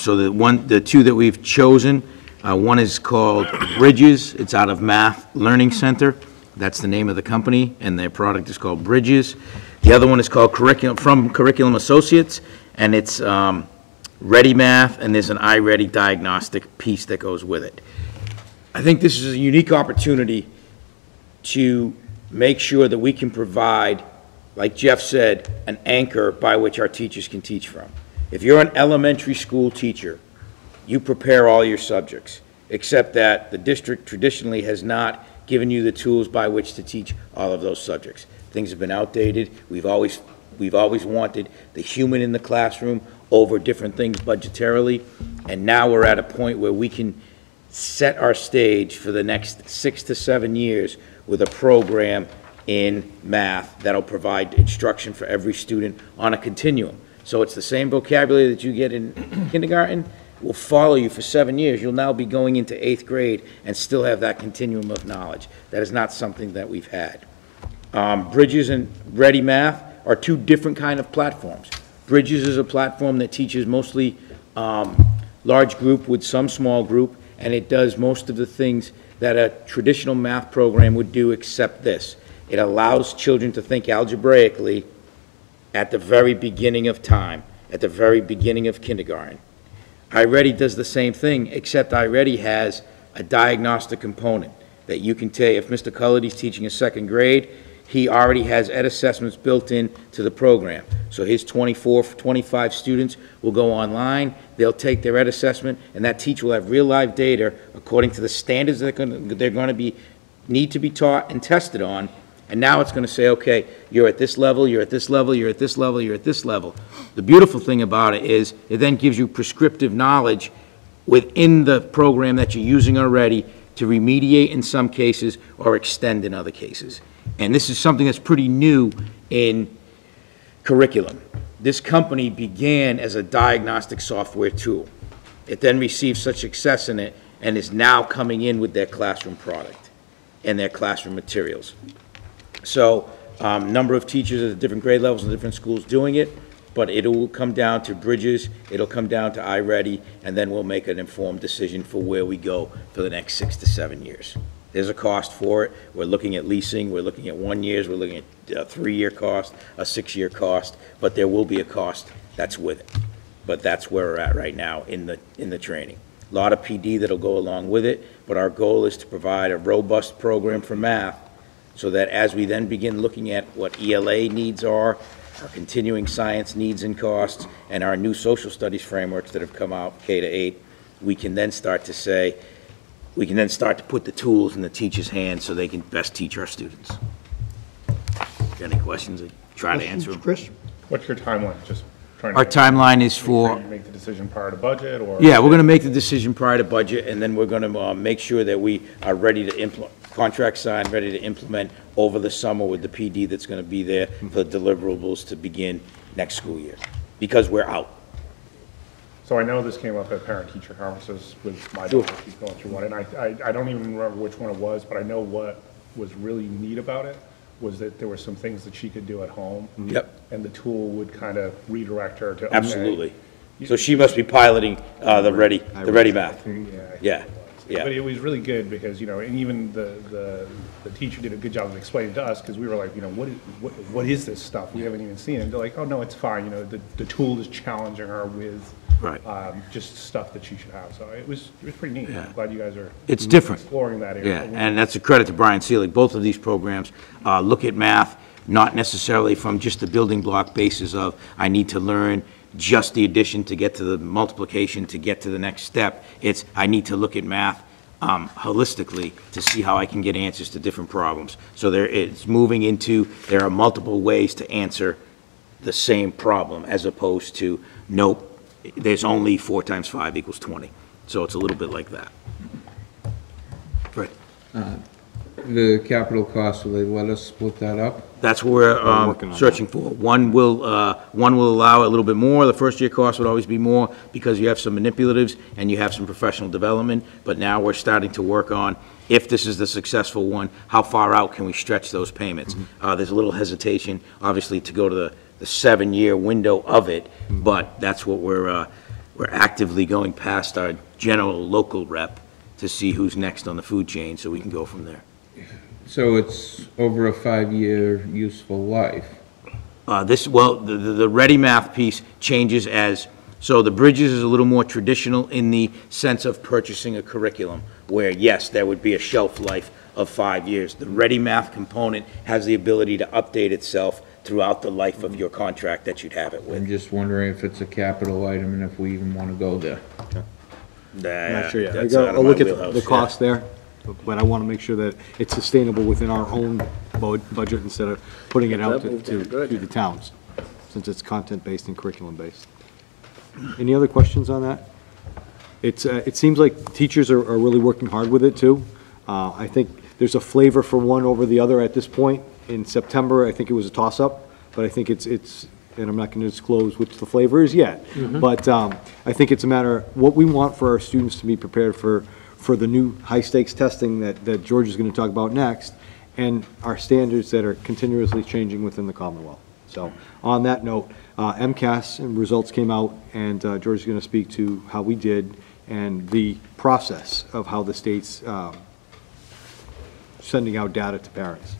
So the 2 that we've chosen, one is called Bridges. It's out of Math Learning Center. That's the name of the company, and their product is called Bridges. The other one is called Curriculum Associates, and it's Ready Math, and there's an iReady diagnostic piece that goes with it. I think this is a unique opportunity to make sure that we can provide, like Jeff said, an anchor by which our teachers can teach from. If you're an elementary school teacher, you prepare all your subjects, except that the district traditionally has not given you the tools by which to teach all of those subjects. Things have been outdated. We've always wanted the human in the classroom over different things budgetarily, and now we're at a point where we can set our stage for the next 6 to 7 years with a program in math that'll provide instruction for every student on a continuum. So it's the same vocabulary that you get in kindergarten will follow you for 7 years. You'll now be going into 8th grade and still have that continuum of knowledge. That is not something that we've had. Bridges and Ready Math are 2 different kind of platforms. Bridges is a platform that teaches mostly large group with some small group, and it does most of the things that a traditional math program would do, except this. It allows children to think algebraically at the very beginning of time, at the very beginning of kindergarten. iReady does the same thing, except iReady has a diagnostic component that you can tell if Mr. Cullity's teaching a second grade, he already has ed assessments built in to the program. So his 24, 25 students will go online, they'll take their ed assessment, and that teacher will have real live data according to the standards that they're going to be, need to be taught and tested on. And now it's going to say, okay, you're at this level, you're at this level, you're at this level, you're at this level. The beautiful thing about it is it then gives you prescriptive knowledge within the program that you're using already to remediate in some cases or extend in other cases. And this is something that's pretty new in curriculum. This company began as a diagnostic software tool. It then received such success in it and is now coming in with their classroom product and their classroom materials. So, number of teachers at the different grade levels in different schools doing it, but it will come down to Bridges, it'll come down to iReady, and then we'll make an informed decision for where we go for the next 6 to 7 years. There's a cost for it. We're looking at leasing, we're looking at 1 year, we're looking at a 3-year cost, a 6-year cost, but there will be a cost that's with it. But that's where we're at right now in the training. A lot of PD that'll go along with it, but our goal is to provide a robust program for math so that as we then begin looking at what ELA needs are, our continuing science needs and costs, and our new social studies frameworks that have come out, K-8, we can then start to say, we can then start to put the tools in the teacher's hands so they can best teach our students. Got any questions? I try to answer them. Chris? What's your timeline? Just trying to. Our timeline is for. Make the decision prior to budget, or? Yeah, we're going to make the decision prior to budget, and then we're going to make sure that we are ready to implement, contract signed, ready to implement over the summer with the PD that's going to be there for the deliverables to begin next school year, because we're out. So I know this came up at parent-teacher conferences with my daughter, she's going through one, and I don't even remember which one it was, but I know what was really neat about it was that there were some things that she could do at home. Yep. And the tool would kind of redirect her to, okay. Absolutely. So she must be piloting the ready math. Yeah. Yeah. But it was really good because, you know, and even the teacher did a good job of explaining to us, because we were like, you know, what is this stuff? We haven't even seen it. And they're like, oh, no, it's fine. You know, the tool is challenging her with just stuff that she should have. So it was pretty neat. Yeah. I'm glad you guys are It's different. exploring that area. Yeah, and that's a credit to Brian Seelig. Both of these programs look at math, not necessarily from just the building block basis of, I need to learn just the addition to get to the multiplication to get to the next step. It's, I need to look at math holistically to see how I can get answers to different problems. So it's moving into, there are multiple ways to answer the same problem, as opposed to, nope, there's only 4 times 5 equals 20. So it's a little bit like that. Right. The capital costs, will they let us split that up? That's what we're searching for. One will allow a little bit more. The first year cost would always be more because you have some manipulatives and you have some professional development. But now we're starting to work on, if this is the successful one, how far out can we stretch those payments? There's a little hesitation, obviously, to go to the 7-year window of it, but that's what we're actively going past our general local rep to see who's next on the food chain so we can go from there. So it's over a 5-year useful life? The Ready Math piece changes as, so the Bridges is a little more traditional in the sense of purchasing a curriculum, where yes, there would be a shelf life of 5 years. The Ready Math component has the ability to update itself throughout the life of your contract that you'd have it with. I'm just wondering if it's a capital item and if we even want to go there. I'm not sure yet. I'll look at the cost there, but I want to make sure that it's sustainable within our own budget instead of putting it out to the towns, since it's content-based and curriculum-based. Any other questions on that? It seems like teachers are really working hard with it, too. I think there's a flavor for one over the other at this point. In September, I think it was a toss-up, but I think it's, and I'm not going to disclose which the flavor is yet, but I think it's a matter of what we want for our students to be prepared for the new high-stakes testing that George is going to talk about next, and our standards that are continuously changing within the Commonwealth. So on that note, MCAS and results came out, and George is going to speak to how we did and the process of how the state's sending out data to parents.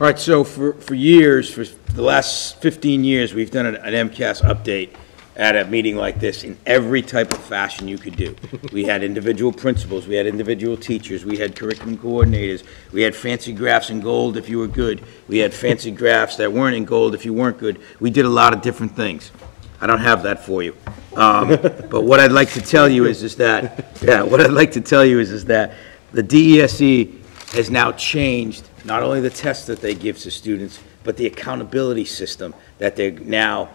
All right, so for years, for the last 15 years, we've done an MCAS update at a meeting like this in every type of fashion you could do. We had individual principals, we had individual teachers, we had curriculum coordinators, we had fancy graphs in gold if you were good, we had fancy graphs that weren't in gold if you weren't good. We did a lot of different things. I don't have that for you. But what I'd like to tell you is that, what I'd like to tell you is that the DESE has now changed not only the tests that they give to students, but the accountability system that they're now,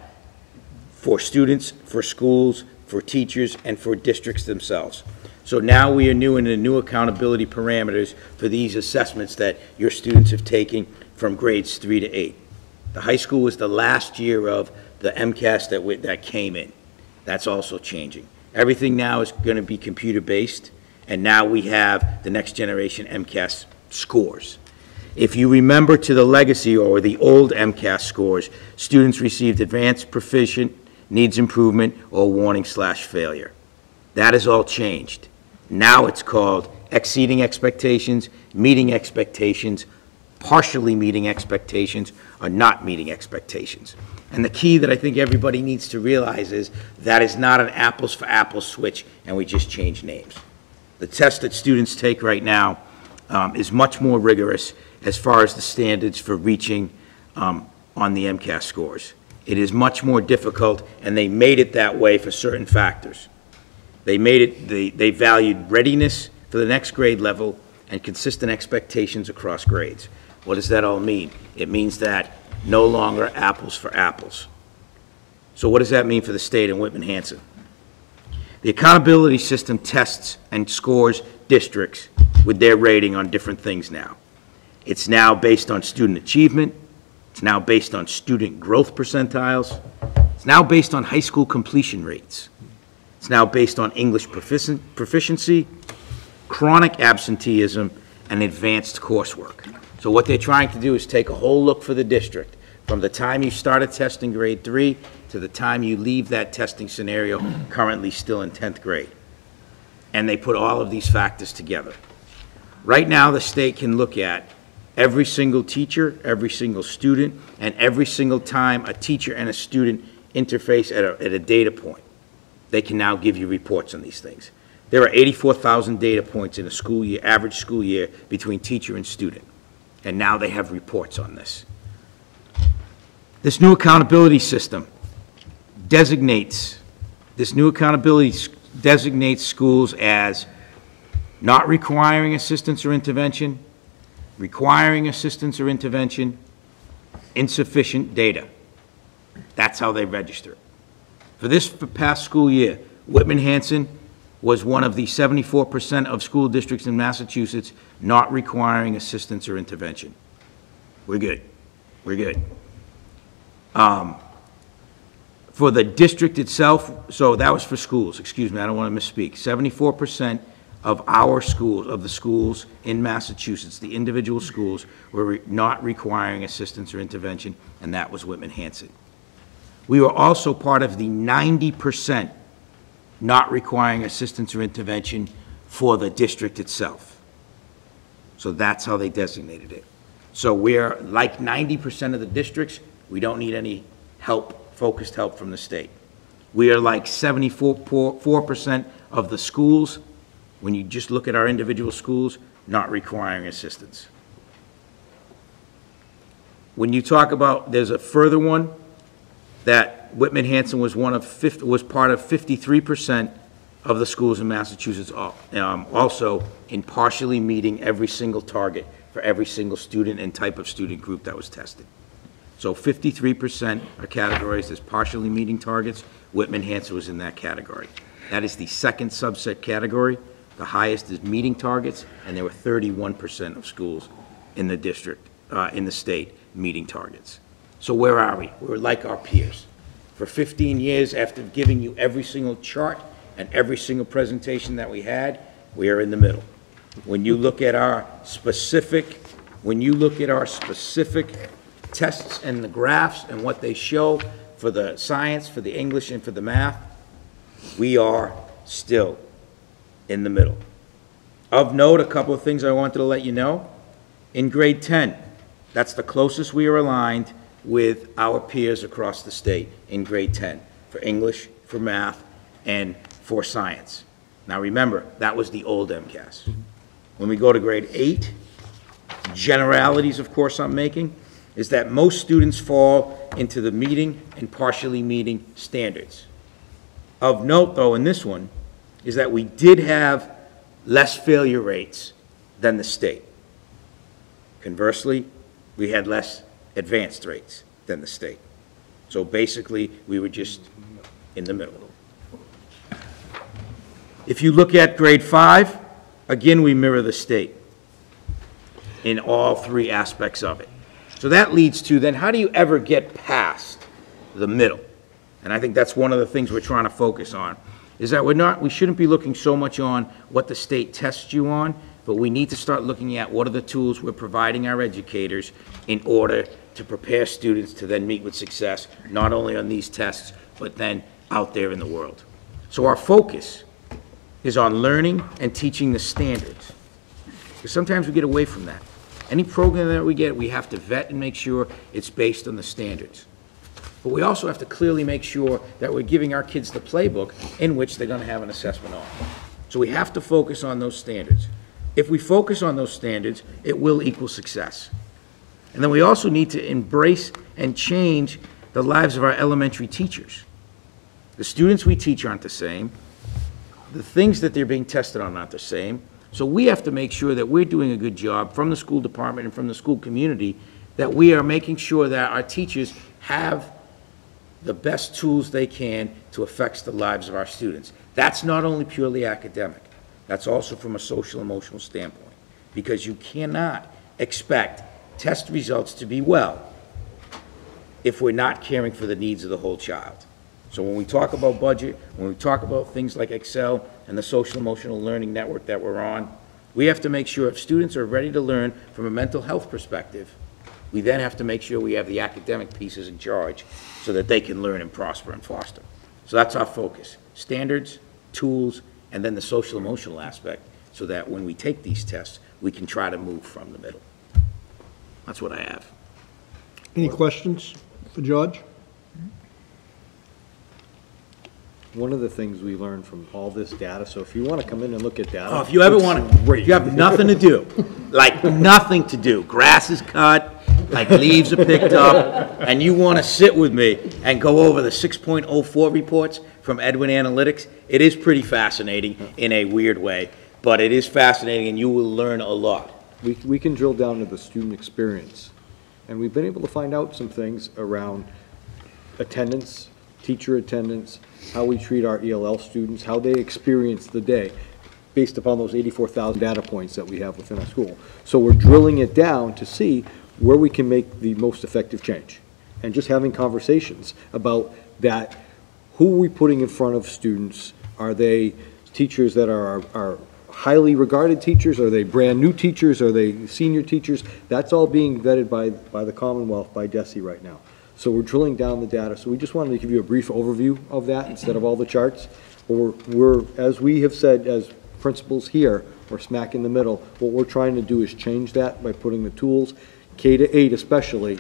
for students, for schools, for teachers, and for districts themselves. So now we are in the new accountability parameters for these assessments that your students have taken from grades 3 to 8. The high school was the last year of the MCAS that came in. That's also changing. Everything now is going to be computer-based, and now we have the next generation MCAS scores. If you remember to the legacy or the old MCAS scores, students received advanced, proficient, needs improvement, or warning/failure. That has all changed. Now it's called exceeding expectations, meeting expectations, partially meeting expectations, or not meeting expectations. And the key that I think everybody needs to realize is that is not an apples for apples switch and we just change names. The test that students take right now is much more rigorous as far as the standards for reaching on the MCAS scores. It is much more difficult, and they made it that way for certain factors. They made it, they valued readiness for the next grade level and consistent expectations across grades. What does that all mean? It means that no longer apples for apples. So what does that mean for the state and Whitman-Hanson? The accountability system tests and scores districts with their rating on different things now. It's now based on student achievement. It's now based on student growth percentiles. It's now based on high school completion rates. It's now based on English proficiency, chronic absenteeism, and advanced coursework. So what they're trying to do is take a whole look for the district from the time you started testing grade 3 to the time you leave that testing scenario, currently still in 10th grade. And they put all of these factors together. Right now, the state can look at every single teacher, every single student, and every single time a teacher and a student interface at a data point. They can now give you reports on these things. There are 84,000 data points in a school year, average school year, between teacher and student. And now they have reports on this. This new accountability system designates schools as not requiring assistance or intervention, requiring assistance or intervention, insufficient data. That's how they register it. For this past school year, Whitman-Hanson was one of the 74% of school districts in Massachusetts not requiring assistance or intervention. We're good. We're good. For the district itself, so that was for schools, excuse me, I don't want to misspeak. 74% of our schools, of the schools in Massachusetts, the individual schools, were not requiring assistance or intervention, and that was Whitman-Hanson. We were also part of the 90% not requiring assistance or intervention for the district itself. So that's how they designated it. So we're like 90% of the districts, we don't need any help, focused help from the state. We are like 74% of the schools, when you just look at our individual schools, not requiring assistance. When you talk about, there's a further one, that Whitman-Hanson was part of 53% of the schools in Massachusetts, also in partially meeting every single target for every single student and type of student group that was tested. So 53% are categorized as partially meeting targets. Whitman-Hanson was in that category. That is the second subset category. The highest is meeting targets, and there were 31% of schools in the district, in the state, meeting targets. So where are we? We're like our peers. For 15 years, after giving you every single chart and every single presentation that we had, we are in the middle. When you look at our specific tests and the graphs and what they show for the science, for the English, and for the math, we are still in the middle. Of note, a couple of things I wanted to let you know. In grade 10, that's the closest we are aligned with our peers across the state in grade 10 for English, for math, and for science. Now remember, that was the old MCAS. When we go to grade 8, generalities, of course, I'm making, is that most students fall into the meeting and partially meeting standards. Of note, though, in this one, is that we did have less failure rates than the state. Conversely, we had less advanced rates than the state. So basically, we were just in the middle. If you look at grade 5, again, we mirror the state in all three aspects of it. So that leads to then, how do you ever get past the middle? And I think that's one of the things we're trying to focus on, is that we shouldn't be looking so much on what the state tests you on, but we need to start looking at what are the tools we're providing our educators in order to prepare students to then meet with success, not only on these tests, but then out there in the world. So our focus is on learning and teaching the standards. Because sometimes we get away from that. Any program that we get, we have to vet and make sure it's based on the standards. But we also have to clearly make sure that we're giving our kids the playbook in which they're going to have an assessment on. So we have to focus on those standards. If we focus on those standards, it will equal success. And then we also need to embrace and change the lives of our elementary teachers. The students we teach aren't the same. The things that they're being tested on aren't the same. So we have to make sure that we're doing a good job from the school department and from the school community, that we are making sure that our teachers have the best tools they can to affect the lives of our students. That's not only purely academic. That's also from a social emotional standpoint, because you cannot expect test results to be well if we're not caring for the needs of the whole child. So when we talk about budget, when we talk about things like Excel and the social emotional learning network that we're on, we have to make sure if students are ready to learn from a mental health perspective, we then have to make sure we have the academic pieces in charge so that they can learn and prosper and foster. So that's our focus: standards, tools, and then the social emotional aspect, so that when we take these tests, we can try to move from the middle. That's what I have. Any questions for George? One of the things we learned from all this data, so if you want to come in and look at data. Oh, if you ever want to, if you have nothing to do, like nothing to do, grass is cut, like leaves are picked up, and you want to sit with me and go over the 6.04 reports from Edwin Analytics, it is pretty fascinating in a weird way, but it is fascinating and you will learn a lot. We can drill down to the student experience, and we've been able to find out some things around attendance, teacher attendance, how we treat our ELL students, how they experience the day, based upon those 84,000 data points that we have within our school. So we're drilling it down to see where we can make the most effective change, and just having conversations about that. Who are we putting in front of students? Are they teachers that are highly regarded teachers? Are they brand new teachers? Are they senior teachers? That's all being vetted by the Commonwealth, by DESE right now. So we're drilling down the data. So we just wanted to give you a brief overview of that instead of all the charts. We're, as we have said as principals here, we're smack in the middle. What we're trying to do is change that by putting the tools, K-8 especially,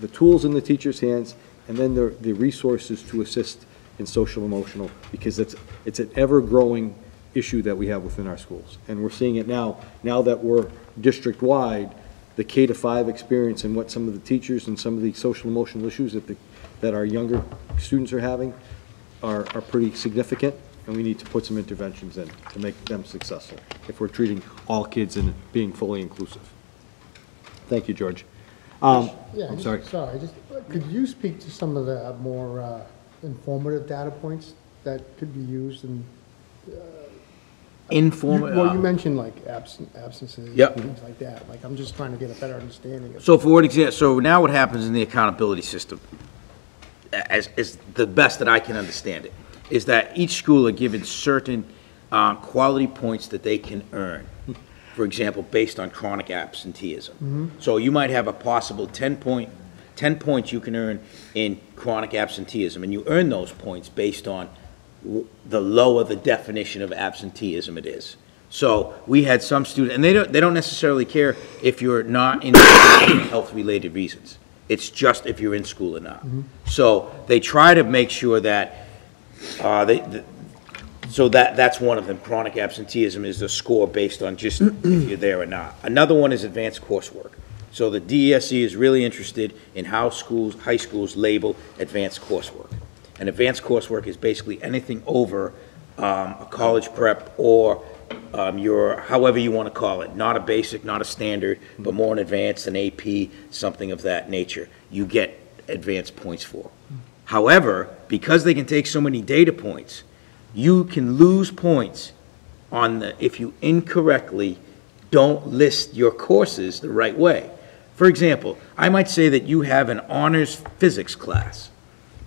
the tools in the teacher's hands, and then the resources to assist in social emotional, because it's an ever-growing issue that we have within our schools. And we're seeing it now that we're district-wide, the K-5 experience and what some of the teachers and some of the social emotional issues that our younger students are having are pretty significant, and we need to put some interventions in to make them successful if we're treating all kids and being fully inclusive. Thank you, George. Yeah, I'm sorry. Could you speak to some of the more informative data points that could be used in? Well, you mentioned like absences Yep. and things like that. Like, I'm just trying to get a better understanding of. So for example, so now what happens in the accountability system, as the best that I can understand it, is that each school are given certain quality points that they can earn. For example, based on chronic absenteeism. So you might have a possible 10 points you can earn in chronic absenteeism, and you earn those points based on the lower the definition of absenteeism it is. So we had some students, and they don't necessarily care if you're not in school for health-related reasons. It's just if you're in school or not. So they try to make sure that so that's one of them. Chronic absenteeism is the score based on just if you're there or not. Another one is advanced coursework. So the DESE is really interested in how high schools label advanced coursework. And advanced coursework is basically anything over a college prep or your, however you want to call it, not a basic, not a standard, but more an advanced, an AP, something of that nature, you get advanced points for. However, because they can take so many data points, you can lose points on if you incorrectly don't list your courses the right way. For example, I might say that you have an honors physics class,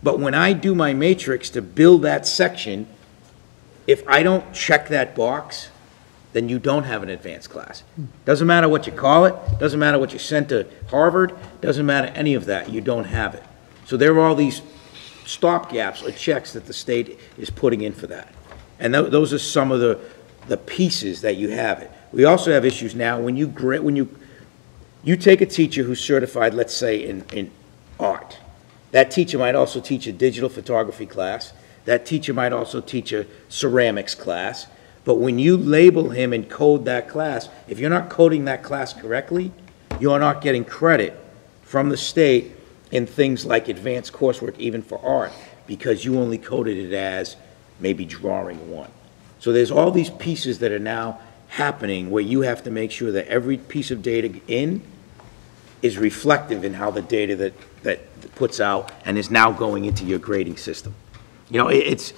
but when I do my matrix to build that section, if I don't check that box, then you don't have an advanced class. Doesn't matter what you call it, doesn't matter what you sent to Harvard, doesn't matter any of that, you don't have it. So there are all these stopgaps or checks that the state is putting in for that. And those are some of the pieces that you have it. We also have issues now when you take a teacher who's certified, let's say, in art. That teacher might also teach a digital photography class. That teacher might also teach a ceramics class. But when you label him and code that class, if you're not coding that class correctly, you're not getting credit from the state in things like advanced coursework, even for art, because you only coded it as maybe drawing one. So there's all these pieces that are now happening where you have to make sure that every piece of data in is reflective in how the data that puts out and is now going into your grading system. You know, it's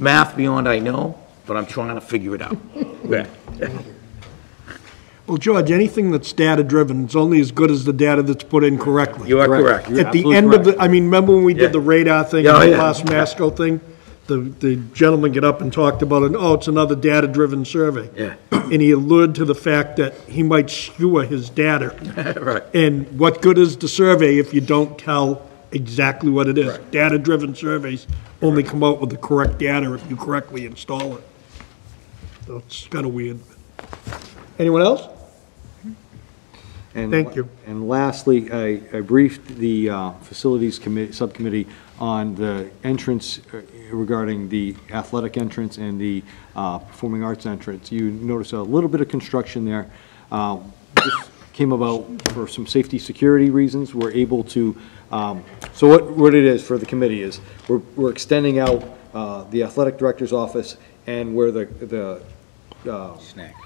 math beyond I know, but I'm trying to figure it out. Yeah. Well, George, anything that's data-driven is only as good as the data that's put in correctly. You are correct. At the end of the, I mean, remember when we did the radar thing, Yeah, the yeah. last Masco thing? The gentleman get up and talked about it, oh, it's another data-driven survey. Yeah. And he alluded to the fact that he might skewer his data. Right. And what good is the survey if you don't tell exactly what it is? Right. Data-driven surveys only come out with the correct data if you correctly install it. So it's kind of weird. Anyone else? And Thank you. And lastly, I briefed the Facilities Committee, Subcommittee on the entrance regarding the athletic entrance and the performing arts entrance. You notice a little bit of construction there. This came about for some safety security reasons. We're able to, so what it is for the committee is we're extending out the athletic director's office and where the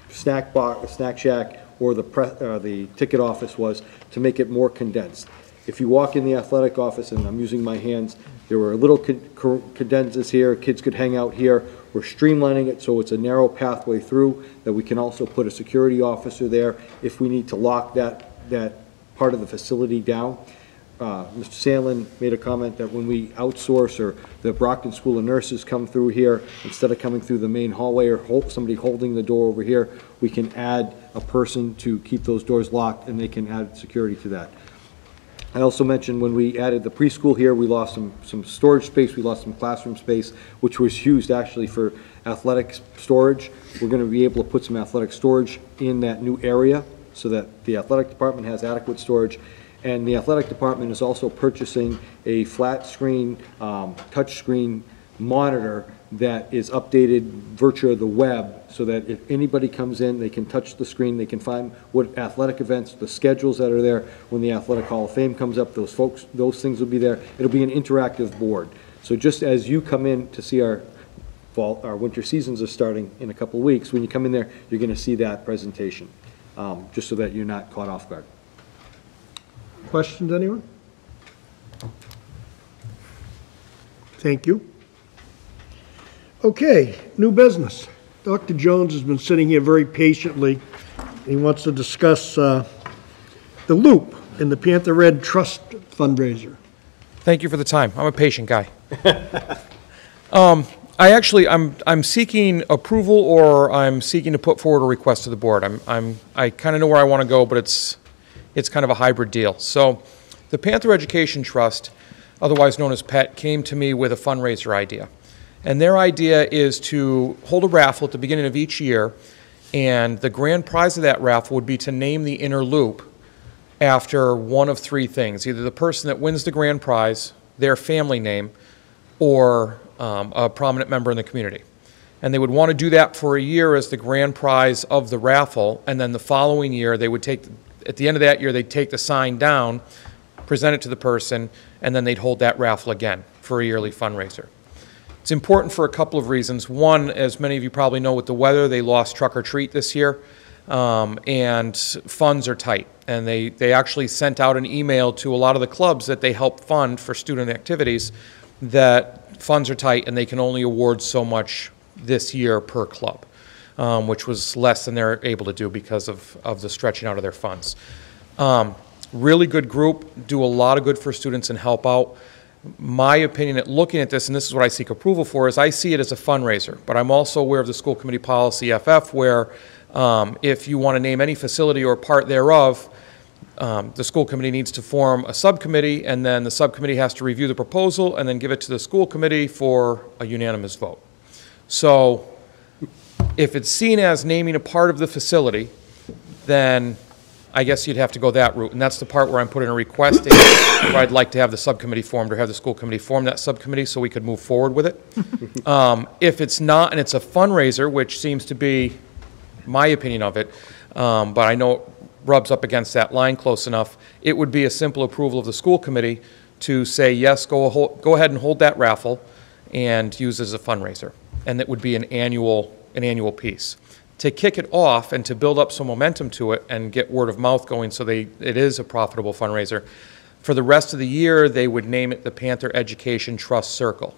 snack shack or the ticket office was, to make it more condensed. If you walk in the athletic office, and I'm using my hands, there were little cadenzas here, kids could hang out here. We're streamlining it so it's a narrow pathway through, that we can also put a security officer there if we need to lock that part of the facility down. Mr. Sandlin made a comment that when we outsource, or the Brockton School of Nurses come through here, instead of coming through the main hallway or somebody holding the door over here, we can add a person to keep those doors locked, and they can add security to that. I also mentioned when we added the preschool here, we lost some storage space, we lost some classroom space, which was used actually for athletic storage. We're going to be able to put some athletic storage in that new area so that the athletic department has adequate storage. And the athletic department is also purchasing a flat screen, touch screen monitor that is updated virtue of the web, so that if anybody comes in, they can touch the screen, they can find what athletic events, the schedules that are there. When the Athletic Hall of Fame comes up, those things will be there. It'll be an interactive board. So just as you come in to see our winter seasons are starting in a couple of weeks, when you come in there, you're going to see that presentation, just so that you're not caught off guard. Questions, anyone? Thank you. Okay, new business. Dr. Jones has been sitting here very patiently. He wants to discuss the Loop and the Panther Red Trust fundraiser. Thank you for the time. I'm a patient guy. I'm seeking approval, or I'm seeking to put forward a request to the board. I kind of know where I want to go, but it's kind of a hybrid deal. So the Panther Education Trust, otherwise known as PET, came to me with a fundraiser idea. And their idea is to hold a raffle at the beginning of each year, and the grand prize of that raffle would be to name the inner loop after one of three things: either the person that wins the grand prize, their family name, or a prominent member in the community. And they would want to do that for a year as the grand prize of the raffle, and then the following year they would take, at the end of that year, they'd take the sign down, present it to the person, and then they'd hold that raffle again for a yearly fundraiser. It's important for a couple of reasons. One, as many of you probably know, with the weather, they lost Truck or Treat this year, and funds are tight. And they actually sent out an email to a lot of the clubs that they help fund for student activities that funds are tight and they can only award so much this year per club, which was less than they're able to do because of the stretching out of their funds. Really good group, do a lot of good for students and help out. My opinion at looking at this, and this is what I seek approval for, is I see it as a fundraiser, but I'm also aware of the school committee policy FF where if you want to name any facility or part thereof, the school committee needs to form a subcommittee, and then the subcommittee has to review the proposal and then give it to the school committee for a unanimous vote. So if it's seen as naming a part of the facility, then I guess you'd have to go that route, and that's the part where I'm putting a request in where I'd like to have the subcommittee formed or have the school committee form that subcommittee so we could move forward with it. If it's not, and it's a fundraiser, which seems to be my opinion of it, but I know it rubs up against that line close enough, it would be a simple approval of the school committee to say, yes, go ahead and hold that raffle and use it as a fundraiser. And it would be an annual piece. To kick it off and to build up some momentum to it and get word of mouth going so it is a profitable fundraiser, for the rest of the year they would name it the Panther Education Trust Circle,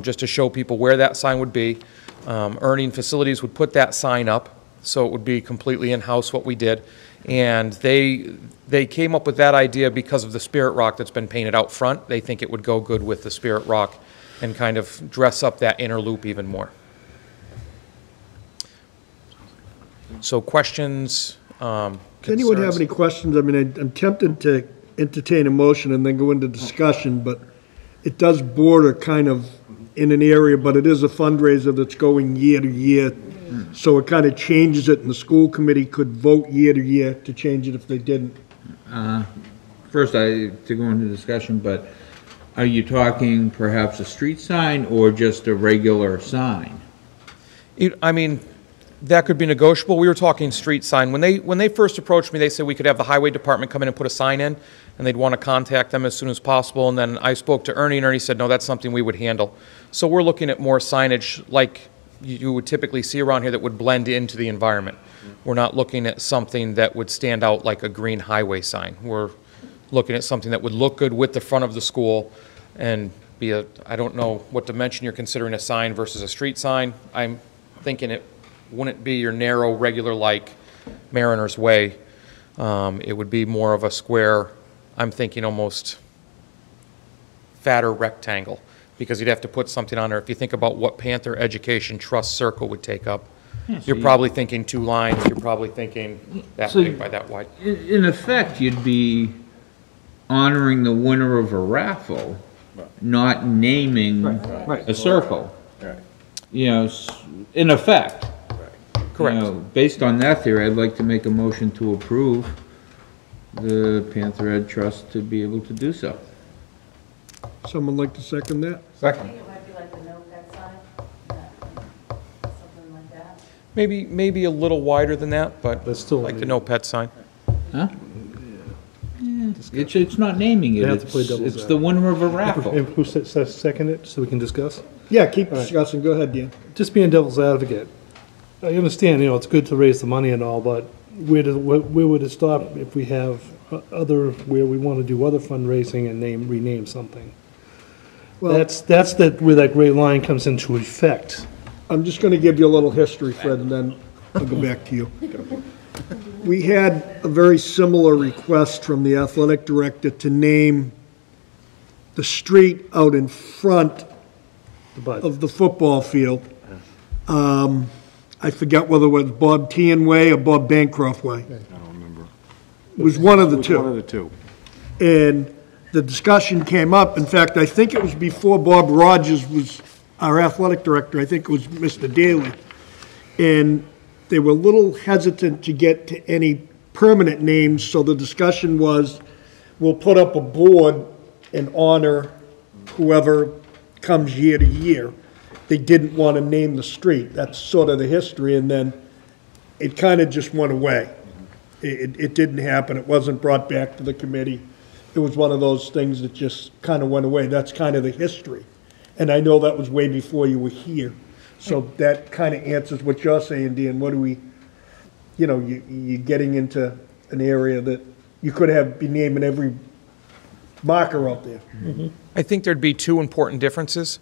just to show people where that sign would be. Earning Facilities would put that sign up, so it would be completely in-house what we did. And they came up with that idea because of the Spirit Rock that's been painted out front. They think it would go good with the Spirit Rock and kind of dress up that inner loop even more. So questions? Does anyone have any questions? I mean, I'm tempted to entertain a motion and then go into discussion, but it does border kind of in an area, but it is a fundraiser that's going year to year. So it kind of changes it, and the school committee could vote year to year to change it if they didn't. First, to go into discussion, but are you talking perhaps a street sign or just a regular sign? I mean, that could be negotiable. We were talking street sign. When they first approached me, they said we could have the highway department come in and put a sign in, and they'd want to contact them as soon as possible. And then I spoke to Ernie, and Ernie said, no, that's something we would handle. So we're looking at more signage like you would typically see around here that would blend into the environment. We're not looking at something that would stand out like a green highway sign. We're looking at something that would look good with the front of the school and be I don't know what dimension you're considering a sign versus a street sign. I'm thinking it wouldn't be your narrow, regular like Mariner's Way. It would be more of a square, I'm thinking almost fatter rectangle, because you'd have to put something on there. If you think about what Panther Education Trust Circle would take up, you're probably thinking 2 lines, you're probably thinking that big by that wide. In effect, you'd be honoring the winner of a raffle, not naming a circle. Right. You know, in effect. Correct. You know, based on that theory, I'd like to make a motion to approve the Panther Ed Trust to be able to do so. Someone like to second that? Second. It might be like the no pet sign, something like that. Maybe a little wider than that, but That's still like the no pet sign. Huh? It's not naming it, They have to play devil's it's the winner of a raffle. And who says second it, so we can discuss? Yeah, keep discussing. Go ahead, Dan. Just being devil's advocate, I understand, it's good to raise the money and all, but where would it stop if we have where we want to do other fundraising and rename something? Well, That's where that gray line comes into effect. I'm just going to give you a little history, Fred, and then I'll go back to you. We had a very similar request from the athletic director to name the street out in front of the football field. I forget whether it was Bob Tian Way or Bob Bancroft Way. I don't remember. It was one of the two. One of the two. And the discussion came up. In fact, I think it was before Bob Rogers was our athletic director, I think it was Mr. Daly, and they were a little hesitant to get to any permanent names, so the discussion was, we'll put up a board and honor whoever comes year to year. They didn't want to name the street. That's sort of the history, and then it kind of just went away. It didn't happen. It wasn't brought back to the committee. It was one of those things that just kind of went away. That's kind of the history. And I know that was way before you were here. So that kind of answers what you're saying, Dan. What do we, you're getting into an area that you could be naming every marker out there. I think there'd be two important differences.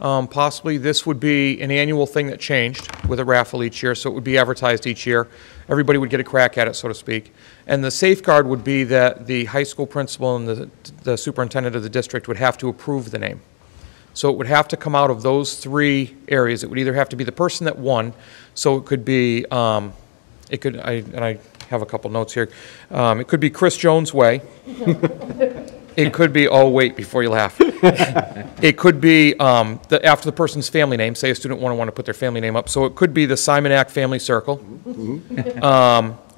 Possibly this would be an annual thing that changed with a raffle each year, so it would be advertised each year. Everybody would get a crack at it, so to speak. And the safeguard would be that the high school principal and the superintendent of the district would have to approve the name. So it would have to come out of those three areas. It would either have to be the person that won, so it could be, and I have a couple notes here. It could be Chris Jones' Way. It could be, oh, wait, before you laugh. It could be after the person's family name. Say a student want to put their family name up. So it could be the Simonac Family Circle.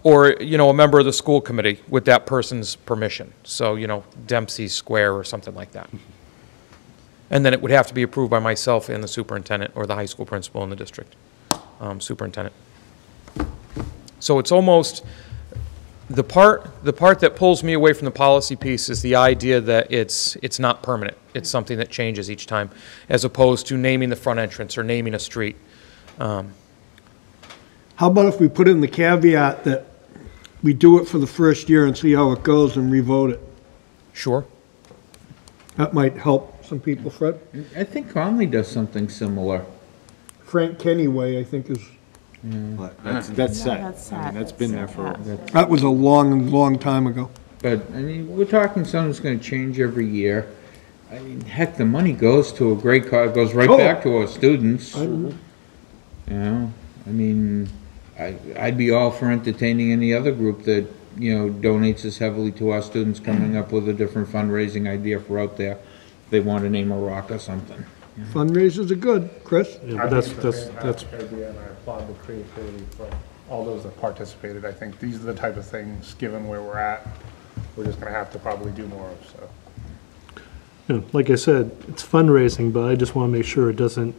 Or, a member of the school committee with that person's permission. So, Dempsey Square or something like that. And then it would have to be approved by myself and the superintendent or the high school principal in the district superintendent. So it's almost, the part that pulls me away from the policy piece is the idea that it's not permanent. It's something that changes each time, as opposed to naming the front entrance or naming a street. How about if we put in the caveat that we do it for the first year and see how it goes and revote it? Sure. That might help some people, Fred. I think Conley does something similar. Frank Kenny Way, I think, is... That's set. That's been there for... That was a long, long time ago. But, we're talking something that's going to change every year. Heck, the money goes to a great cause, goes right back to our students. I'd be all for entertaining any other group that, donates as heavily to our students, coming up with a different fundraising idea for out there. If they want to name a rock or something. Fundraisers are good. Chris? Yeah, that's idea, and I applaud the creativity for all those that participated. I think these are the type of things, given where we're at, we're just going to have to probably do more of. So, Like I said, it's fundraising, but I just want to make sure it doesn't,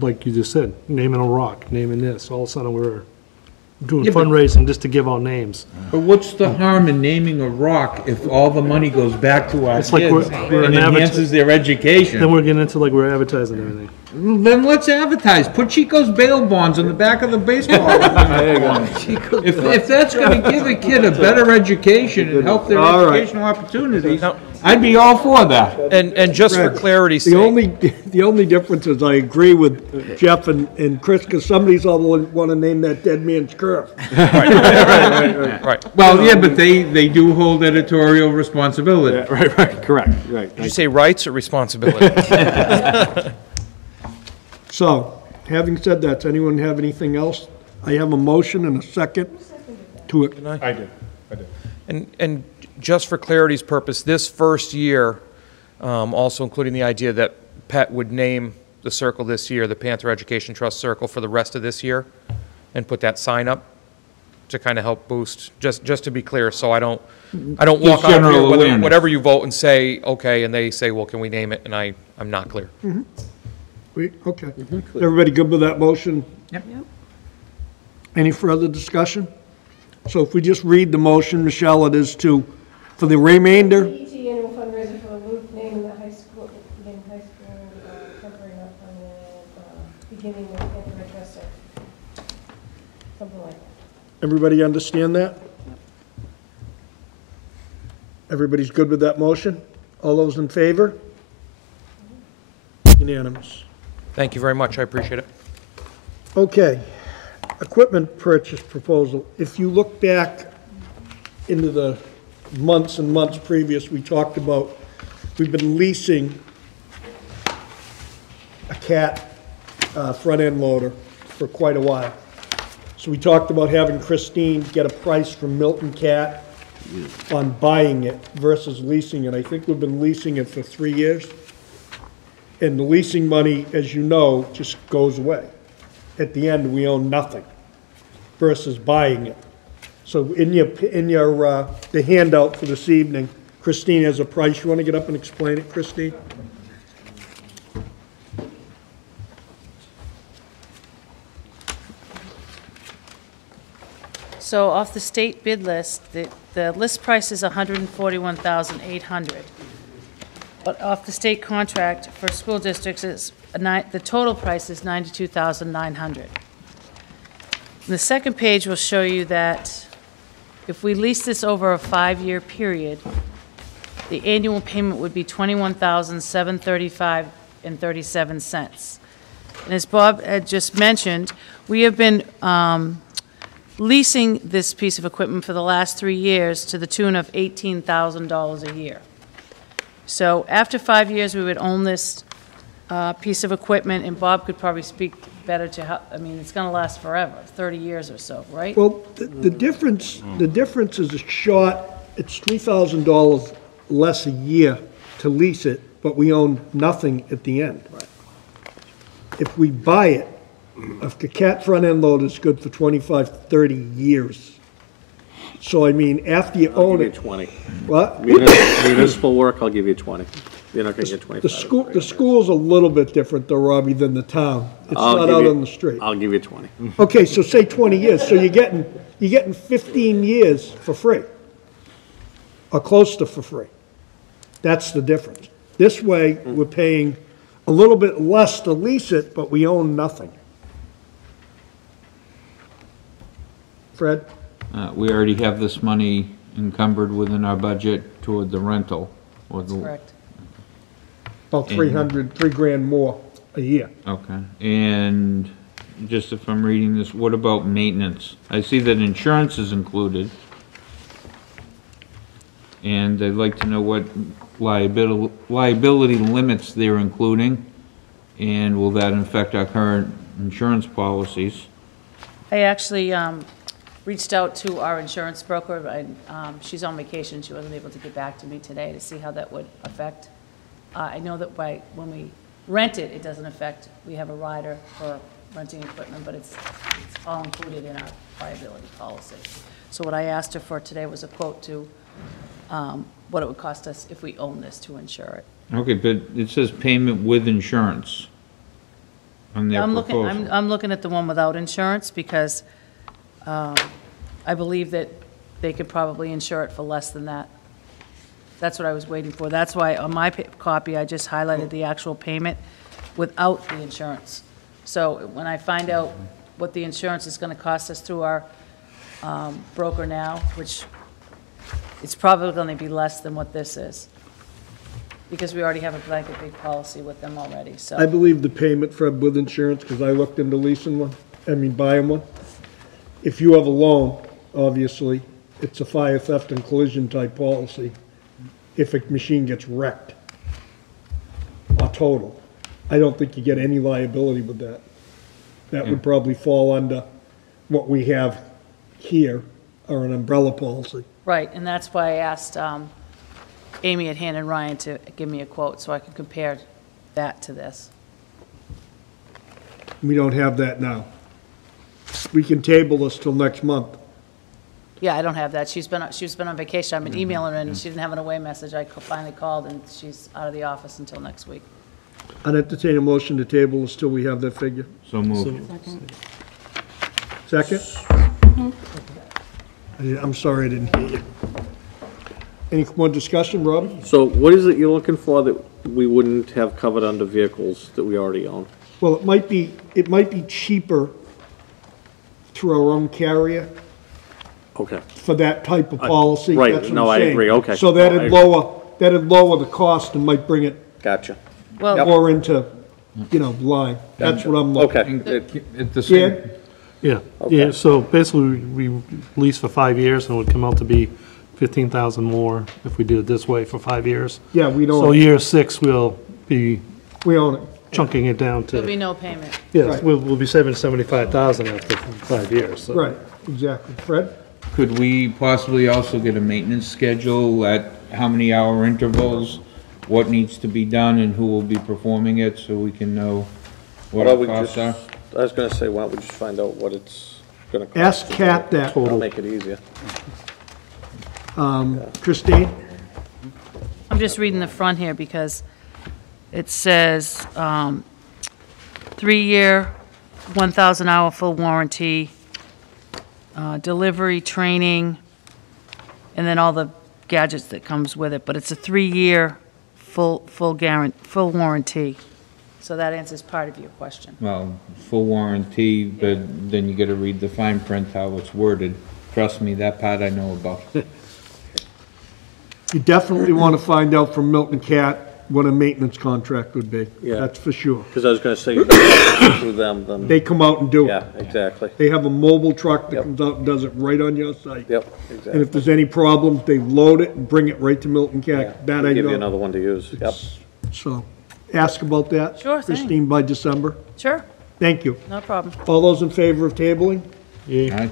like you just said, naming a rock, naming this. All of a sudden, we're doing fundraising just to give out names. But what's the harm in naming a rock if all the money goes back to our kids and enhances their education? Then we're getting into we're advertising everything. Then let's advertise. Put Chico's bail bonds on the back of the baseball. If that's going to give a kid a better education and help their educational opportunities, I'd be all for that. And just for clarity's sake. The only difference is I agree with Jeff and Chris, because somebody's all want to name that dead man's curve. Right. Well, yeah, but they do hold editorial responsibility. Yeah, right, correct. Right. Did you say rights or responsibility? So, having said that, does anyone have anything else? I have a motion and a second to it. I did. And just for clarity's purpose, this first year, also including the idea that Pet would name the circle this year, the Panther Education Trust Circle, for the rest of this year, and put that sign up to kind of help boost, just to be clear, so I don't walk out of here, whatever you vote and say, okay, and they say, well, can we name it, and I'm not clear. Okay. Everybody good with that motion? Yep. Any further discussion? So if we just read the motion, Michelle, it is for the remainder, PET annual fundraiser for the Luke name the high school, temporary not funded, beginning with anti-regressive. Something like that. everybody understand that? Everybody's good with that motion? All those in favor? Unanimous. Thank you very much, I appreciate it. Okay, equipment purchase proposal. If you look back into the months and months previous, we talked about, we've been leasing a Cat front-end loader for quite a while. So we talked about having Christine get a price from Milton Cat on buying it versus leasing it. I think we've been leasing it for 3 years. And the leasing money, as you know, just goes away. At the end, we own nothing versus buying it. So in your the handout for this evening, Christine has a price. You want to get up and explain it, Christine? So off the state bid list, the list price is $141,800. But off the state contract for school districts, the total price is $92,900. The second page will show you that if we lease this over a 5-year period, the annual payment would be $21,735.37. And as Bob had just mentioned, we have been leasing this piece of equipment for the last 3 years to the tune of $18,000 a year. So after 5 years, we would own this piece of equipment, and Bob could probably speak better to how, I mean, it's going to last forever, 30 years or so, right? Well, the difference is it's $3,000 less a year to lease it, but we own nothing at the end. If we buy it, a cat front end loader is good for 25, 30 years. So, I mean, after you own it. I'll give you 20. What? Municipal work, I'll give you 20. You're not going to get 25. The school's a little bit different though, Robbie, than the town. It's not out on the street. I'll give you 20. Okay, so say 20 years, so you're getting 15 years for free, or close to for free. That's the difference. This way, we're paying a little bit less to lease it, but we own nothing. Fred? We already have this money encumbered within our budget toward the rental. Or the, Correct. About $3 more a year. okay, and just if I'm reading this, what about maintenance? I see that insurance is included. And I'd like to know what liability limits they're including, and will that affect our current insurance policies? I actually reached out to our insurance broker, but she's on vacation. She wasn't able to get back to me today to see how that would affect. I know that when we rent it, it doesn't affect. We have a rider for renting equipment, but it's all included in our liability policy. So what I asked her for today was a quote to what it would cost us if we own this to insure it. Okay, but it says payment with insurance on their proposal. I'm looking at the one without insurance because I believe that they could probably insure it for less than that. That's what I was waiting for. That's why on my copy, I just highlighted the actual payment without the insurance. So when I find out what the insurance is going to cost us through our broker now, which it's probably going to be less than what this is, because we already have a blanket big policy with them already, so. I believe the payment, Fred, with insurance, because I looked into leasing one, buying one. If you have a loan, obviously, it's a fire, theft, and collision type policy if a machine gets wrecked or total. I don't think you get any liability with that. That would probably fall under what we have here, or an umbrella policy. Right, and that's why I asked Amy at Han and Ryan to give me a quote so I could compare that to this. We don't have that now. We can table this till next month. Yeah, I don't have that. She's been on vacation. I've been emailing her, and she didn't have an away message. I finally called, and she's out of the office until next week. I'd entertain a motion to table this till we have that figure. So moved. Second? I'm sorry I didn't hear you. Any more discussion, Robbie? So what is it you're looking for that we wouldn't have covered under vehicles that we already own? Well, it might be cheaper through our own carrier. Okay. For that type of policy. Right, That's what no, I'm I saying. agree, okay. So No, I agree. that'd lower the cost and might bring it Gotcha. more into, line. That's what I'm looking. Okay. At the same, Yeah, so basically, we lease for 5 years, and it would come out to be 15,000 more if we did it this way for 5 years. Yeah, we don't. So year 6, we'll be We own it. chunking it down There'll be to, no payment. yes, Right. we'll be saving 75,000 after 5 years, so. Right, exactly. Fred? could we possibly also get a maintenance schedule at how many hour intervals what needs to be done and who will be performing it, so we can know what Why our don't we costs are? I was gonna say, why don't we just find out what it's gonna cost? Ask Kat that. That'll make it easier. Christine? I'm just reading the front here because it says 3-year, 1,000-hour full warranty, delivery, training, and then all the gadgets that comes with it. But it's a 3-year full warranty. So that answers part of your question. Well, full warranty, but then you gotta read the fine print, how it's worded. Trust me, that part I know about. You definitely want to find out from Milton Cat what a maintenance contract would be. Yeah. That's for sure. Because I was gonna say, you're gonna have to go through them, then. They come out and do it. Yeah, exactly. They have a mobile truck that Yep. comes out and does it right on your site. Yep, And exactly. if there's any problems, they load it and bring it right to Milton Yeah, Cat. That we'll I give you know. another one to use, yep. So, ask about that. Sure thing. Christine, by December. Sure, Thank you. no problem. All those in favor of tabling? Aye.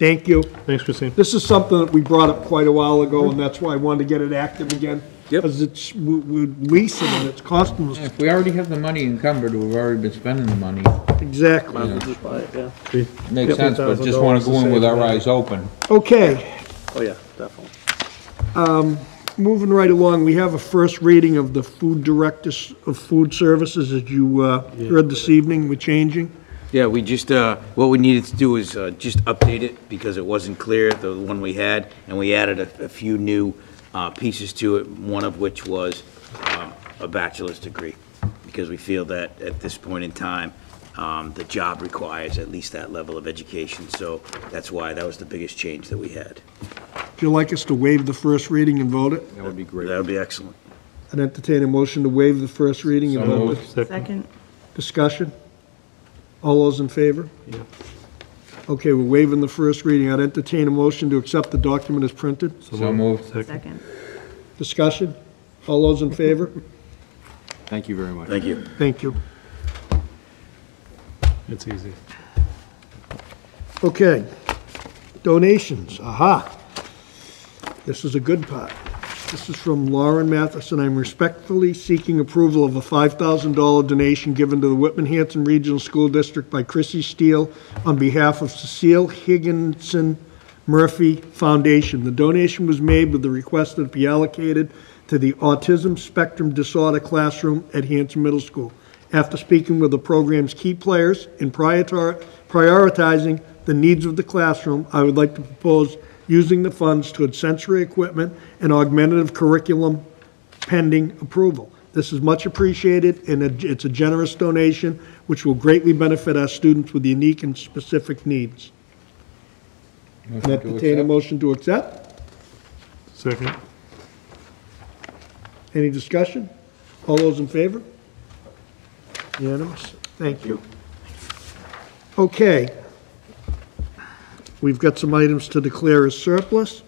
Thank you. Thanks, Christine. This is something that we brought up quite a while ago, and that's why I wanted to get it active again. Yep. Because it's, we're leasing and it's costing us. If we already have the money encumbered, we've already been spending the money. Exactly. Might as well just buy it, yeah. Makes sense, but just wanna go in with our eyes open. Okay, Oh, yeah, definitely. moving right along, we have a first reading of the food directors of food services, as you heard this evening, we're changing. Yeah, we just, what we needed to do is just update it because it wasn't clear, the one we had, and we added a few new pieces to it, one of which was a bachelor's degree, because we feel that at this point in time, the job requires at least that level of education, so that's why that was the biggest change that we had. Would you like us to waive the first reading and vote it? That would be great. That would be excellent. I'd entertain a motion to waive the first reading and So vote moved. it. Second. Discussion? All those in favor? Yeah. Okay, we're waiving the first reading. I'd entertain a motion to accept the document as printed. So moved. Second. Discussion? All those in favor? Thank you very much. Thank you. Thank you. It's easy. Okay. Donations, aha. This is a good part. This is from Lauren Matheson. I'm respectfully seeking approval of a $5,000 donation given to the Whitman-Hanson Regional School District by Chrissy Steele on behalf of Cecile Higginson Murphy Foundation. The donation was made with the request that it be allocated to the Autism Spectrum Disorder Classroom at Hanson Middle School. After speaking with the program's key players and prioritizing the needs of the classroom, I would like to propose using the funds toward sensory equipment and augmentative curriculum pending approval. This is much appreciated, and it's a generous donation which will greatly benefit our students with unique and specific needs. Motion to Entertain a accept. motion to accept? Second. Any discussion? All those in favor? Unanimous? Thank you. Okay. We've got some items to declare as surplus.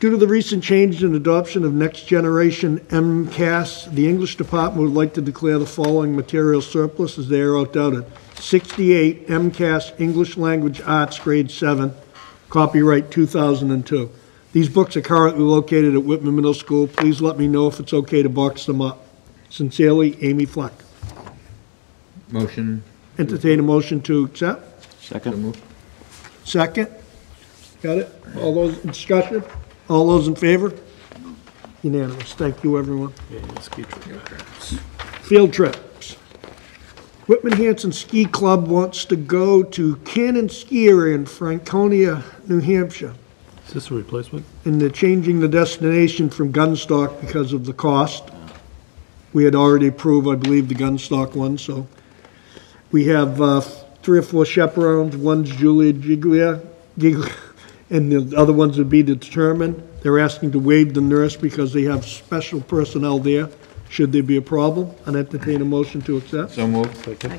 Due to the recent change in adoption of next generation MCAS, the English department would like to declare the following material surplus as they are outdated. 68 MCAS English Language Arts Grade 7, copyright 2002. These books are currently located at Whitman Middle School. Please let me know if it's okay to box them up. Sincerely, Amy Fleck. Motion. Entertain a motion to accept? So moved. Second? Got it? All those in discussion? All those in favor? Unanimous. Thank you, everyone. Field trips. Whitman-Hanson Ski Club wants to go to Cannon Ski Area in Franconia, New Hampshire. Is this a replacement? And they're changing the destination from Gunstock because of the cost. We had already approved, I believe, the Gunstock one, so. We have 3 or 4 chaperones. One's Julia Giglia, and the other ones would be determined. They're asking to waive the nurse because they have special personnel there, should there be a problem. I'd entertain a motion to accept. So moved. Second.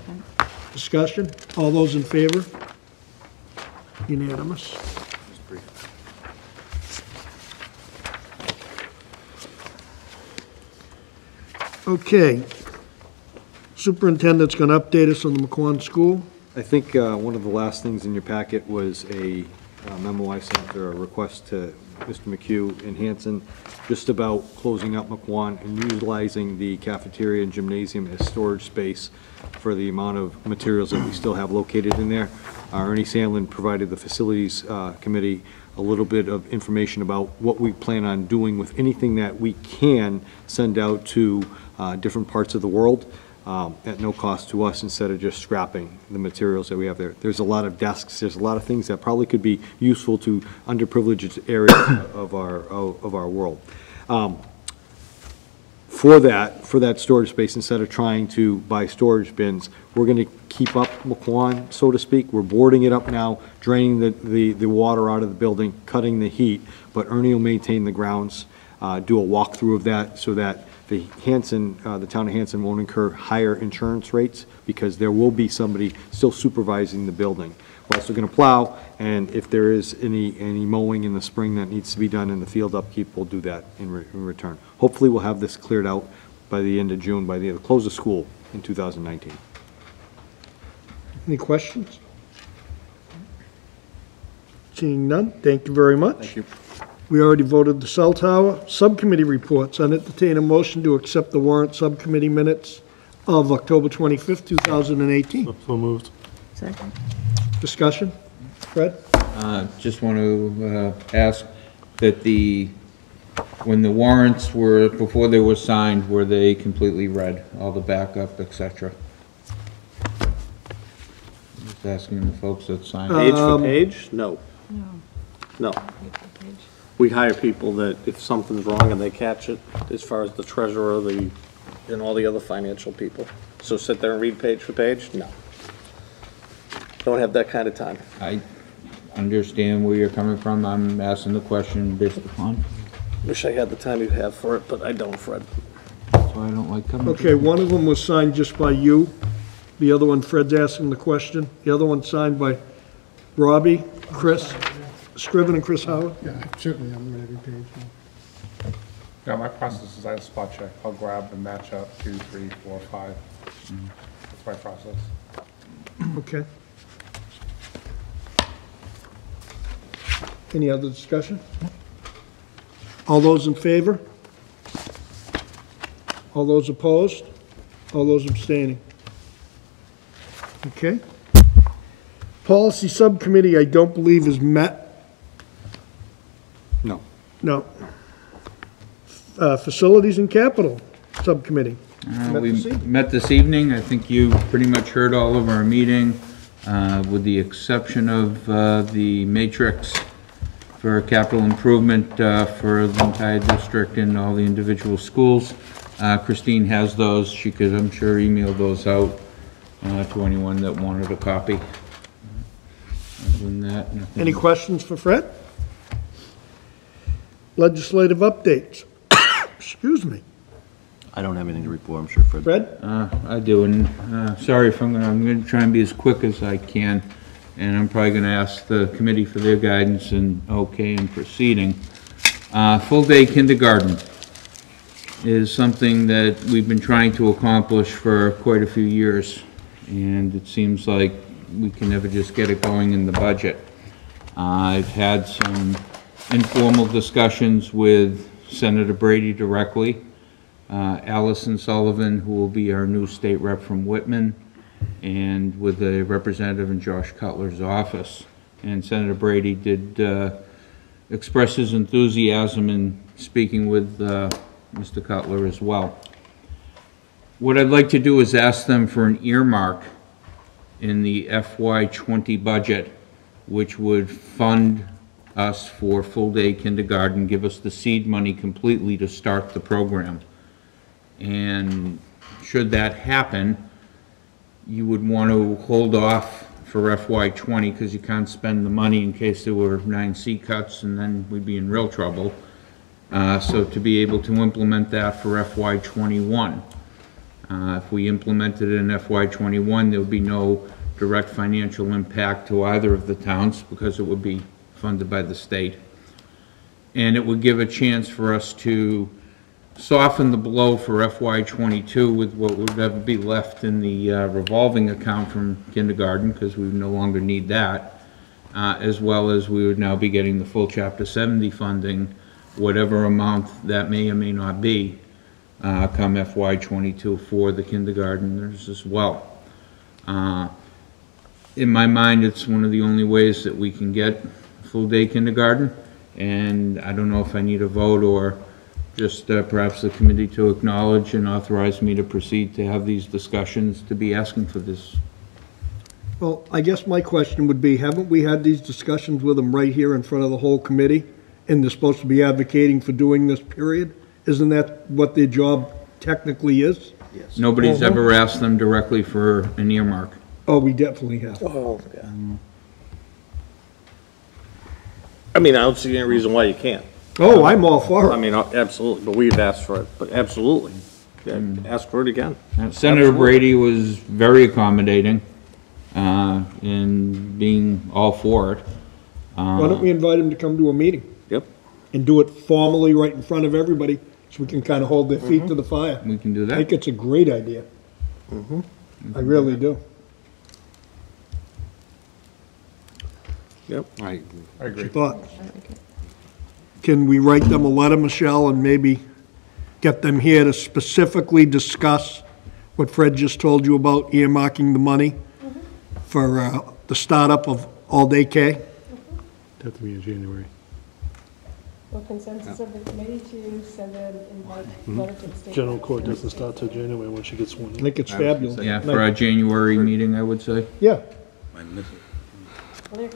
Discussion? All those in favor? Unanimous. Okay. Superintendent's going to update us on the McQuon School. I think one of the last things in your packet was a memo I sent, or a request to Mr. McHugh and Hanson, just about closing up McQuon and utilizing the cafeteria and gymnasium as storage space for the amount of materials that we still have located in there. Ernie Sandlin provided the Facilities Committee a little bit of information about what we plan on doing with anything that we can send out to different parts of the world at no cost to us, instead of just scrapping the materials that we have there. There's a lot of desks, there's a lot of things that probably could be useful to underprivileged areas of our world. For that storage space, instead of trying to buy storage bins, we're going to keep up McQuon, so to speak. We're boarding it up now, draining the water out of the building, cutting the heat, but Ernie will maintain the grounds, do a walkthrough of that, so that the town of Hanson won't incur higher insurance rates, because there will be somebody still supervising the building. We're also going to plow, and if there is any mowing in the spring that needs to be done in the field upkeep, we'll do that in return. Hopefully, we'll have this cleared out by the end of June, by the close of school in 2019. Any questions? Seeing none, thank you very much. Thank you. We already voted the cell tower. Subcommittee reports. I entertain a motion to accept the warrant subcommittee minutes of October 25th, 2018. So moved. Second. Discussion? Fred? Just want to ask that when the warrants were, before they were signed, were they completely read, all the backup, et cetera? Just asking the folks that signed. Page for page? No. No. We hire people that if something's wrong and they catch it, as far as the treasurer, and all the other financial people. So sit there and read page for page? No. Don't have that kind of time. I understand where you're coming from. I'm asking the question based upon. Wish I had the time you have for it, but I don't, Fred. That's why I don't like coming. Okay, one of them was signed just by you. The other one, Fred's asking the question. The other one signed by Robbie, Chris Scriven, and Chris Howard. Yeah, certainly I'm ready every page. Yeah, my process is I spot check. I'll grab and match up 2, 3, 4, 5. That's my process. Okay. Any other discussion? All those in favor? All those opposed? All those abstaining? Okay. Policy Subcommittee, I don't believe is met. No. No. Facilities and Capital Subcommittee. We met this evening. I think you pretty much heard all of our meeting, with the exception of the matrix for capital improvement for the entire district and all the individual schools. Christine has those. She could, I'm sure, email those out to anyone that wanted a copy. Other than that, nothing. Any questions for Fred? Legislative updates. Excuse me. I don't have anything to report, I'm sure Fred. Fred? I do, and sorry if I'm going to try and be as quick as I can, and I'm probably going to ask the committee for their guidance and okay in proceeding. Full-day kindergarten is something that we've been trying to accomplish for quite a few years, and it seems like we can never just get it going in the budget. I've had some informal discussions with Senator Brady directly, Allison Sullivan, who will be our new state rep from Whitman, and with a representative in Josh Cutler's office. And Senator Brady did express his enthusiasm in speaking with Mr. Cutler as well. What I'd like to do is ask them for an earmark in the FY20 budget, which would fund us for full-day kindergarten, give us the seed money completely to start the program. And should that happen, you would want to hold off for FY20 because you can't spend the money in case there were 9C cuts, and then we'd be in real trouble. So to be able to implement that for FY21. If we implemented it in FY21, there would be no direct financial impact to either of the towns because it would be funded by the state. And it would give a chance for us to soften the blow for FY22 with what would ever be left in the revolving account from kindergarten, because we no longer need that, as well as we would now be getting the full Chapter 70 funding, whatever amount that may or may not be, come FY '22 for the kindergartners as well. In my mind, it's one of the only ways that we can get full-day kindergarten, and I don't know if I need a vote or just perhaps the committee to acknowledge and authorize me to proceed to have these discussions, to be asking for this. Well, I guess my question would be, haven't we had these discussions with them right here in front of the whole committee? And they're supposed to be advocating for doing this, period? Isn't that what their job technically is? Yes. Nobody's ever asked them directly for an earmark. Oh, we definitely have. Oh, yeah. I mean, I don't see any reason why you can't. Oh, I'm all for I it. mean, absolutely, but we've asked for it, but absolutely. Yeah, ask for it again. Senator Absolutely. Brady was very accommodating in being all for it. Why don't we invite them to come to a meeting? Yep. And do it formally right in front of everybody, so we can kind of hold their feet to the fire. We can do I that. think it's a great idea. I really do. Yep. I What's agree. your thought? Can we write them a letter, Michelle, and maybe get them here to specifically discuss what Fred just told you about earmarking the money for the startup of all-day K? Have to be in January. Well, consensus of the committee to send an invite letter to the state. General court doesn't start till January when she gets sworn I in. think it's fabulous. Yeah, for our January meeting, I would say. Yeah. Well, they're, okay.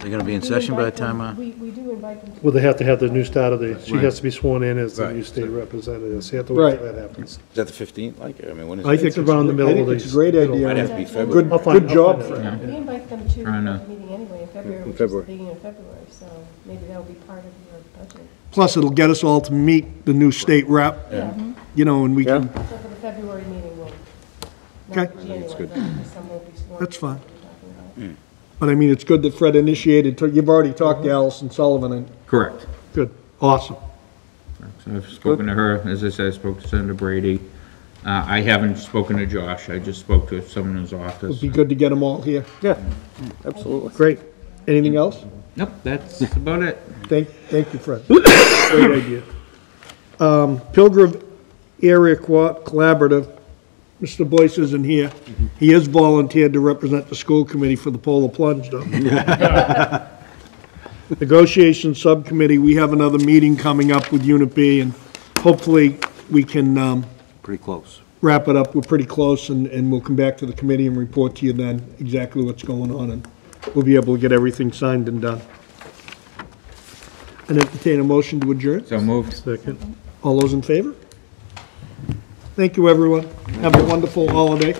They're gonna be in We do session by the invite them- time, We do invite them to. Well, they have to have the new start of the, she Right. has to be sworn in as the Right. new state representative, so you have to wait till that happens. is that the 15th? Like, I mean, when is I it? think It's around the middle of it's a these- great middle. idea. Might have to be February. Good, I'll find- good I'll job, find it. Fred. We invite them to Trying to- the meeting anyway in February, which is the February. beginning of February, so maybe that'll be part of your budget. Plus, it'll get us all to meet the new state rep, you know, and we can, So for the February meeting, we'll, Okay. not January, but some will be sworn. That's fine. we're talking about. but I mean, it's good that Fred initiated, you've already talked to Allison Sullivan, and Correct. good, awesome. So I've spoken to her, as I said, I spoke to Senator Brady. I haven't spoken to Josh, I just spoke to someone in his office. It'd be good to get them all here. Yeah, absolutely. Great. Anything else? Nope, that's about it. Thank you, Fred. Great idea. Pilgrim Area Collaborative, Mr. Boyce isn't here. He is volunteered to represent the school committee for the Polar Plunge, though. Negotiation Subcommittee, we have another meeting coming up with Unit B, and hopefully we can Pretty close. wrap it up. We're pretty close, and we'll come back to the committee and report to you then exactly what's going on, and we'll be able to get everything signed and done. And entertain a motion to adjourn. So moved. Second. All those in favor? Thank you, everyone. Have a wonderful holiday.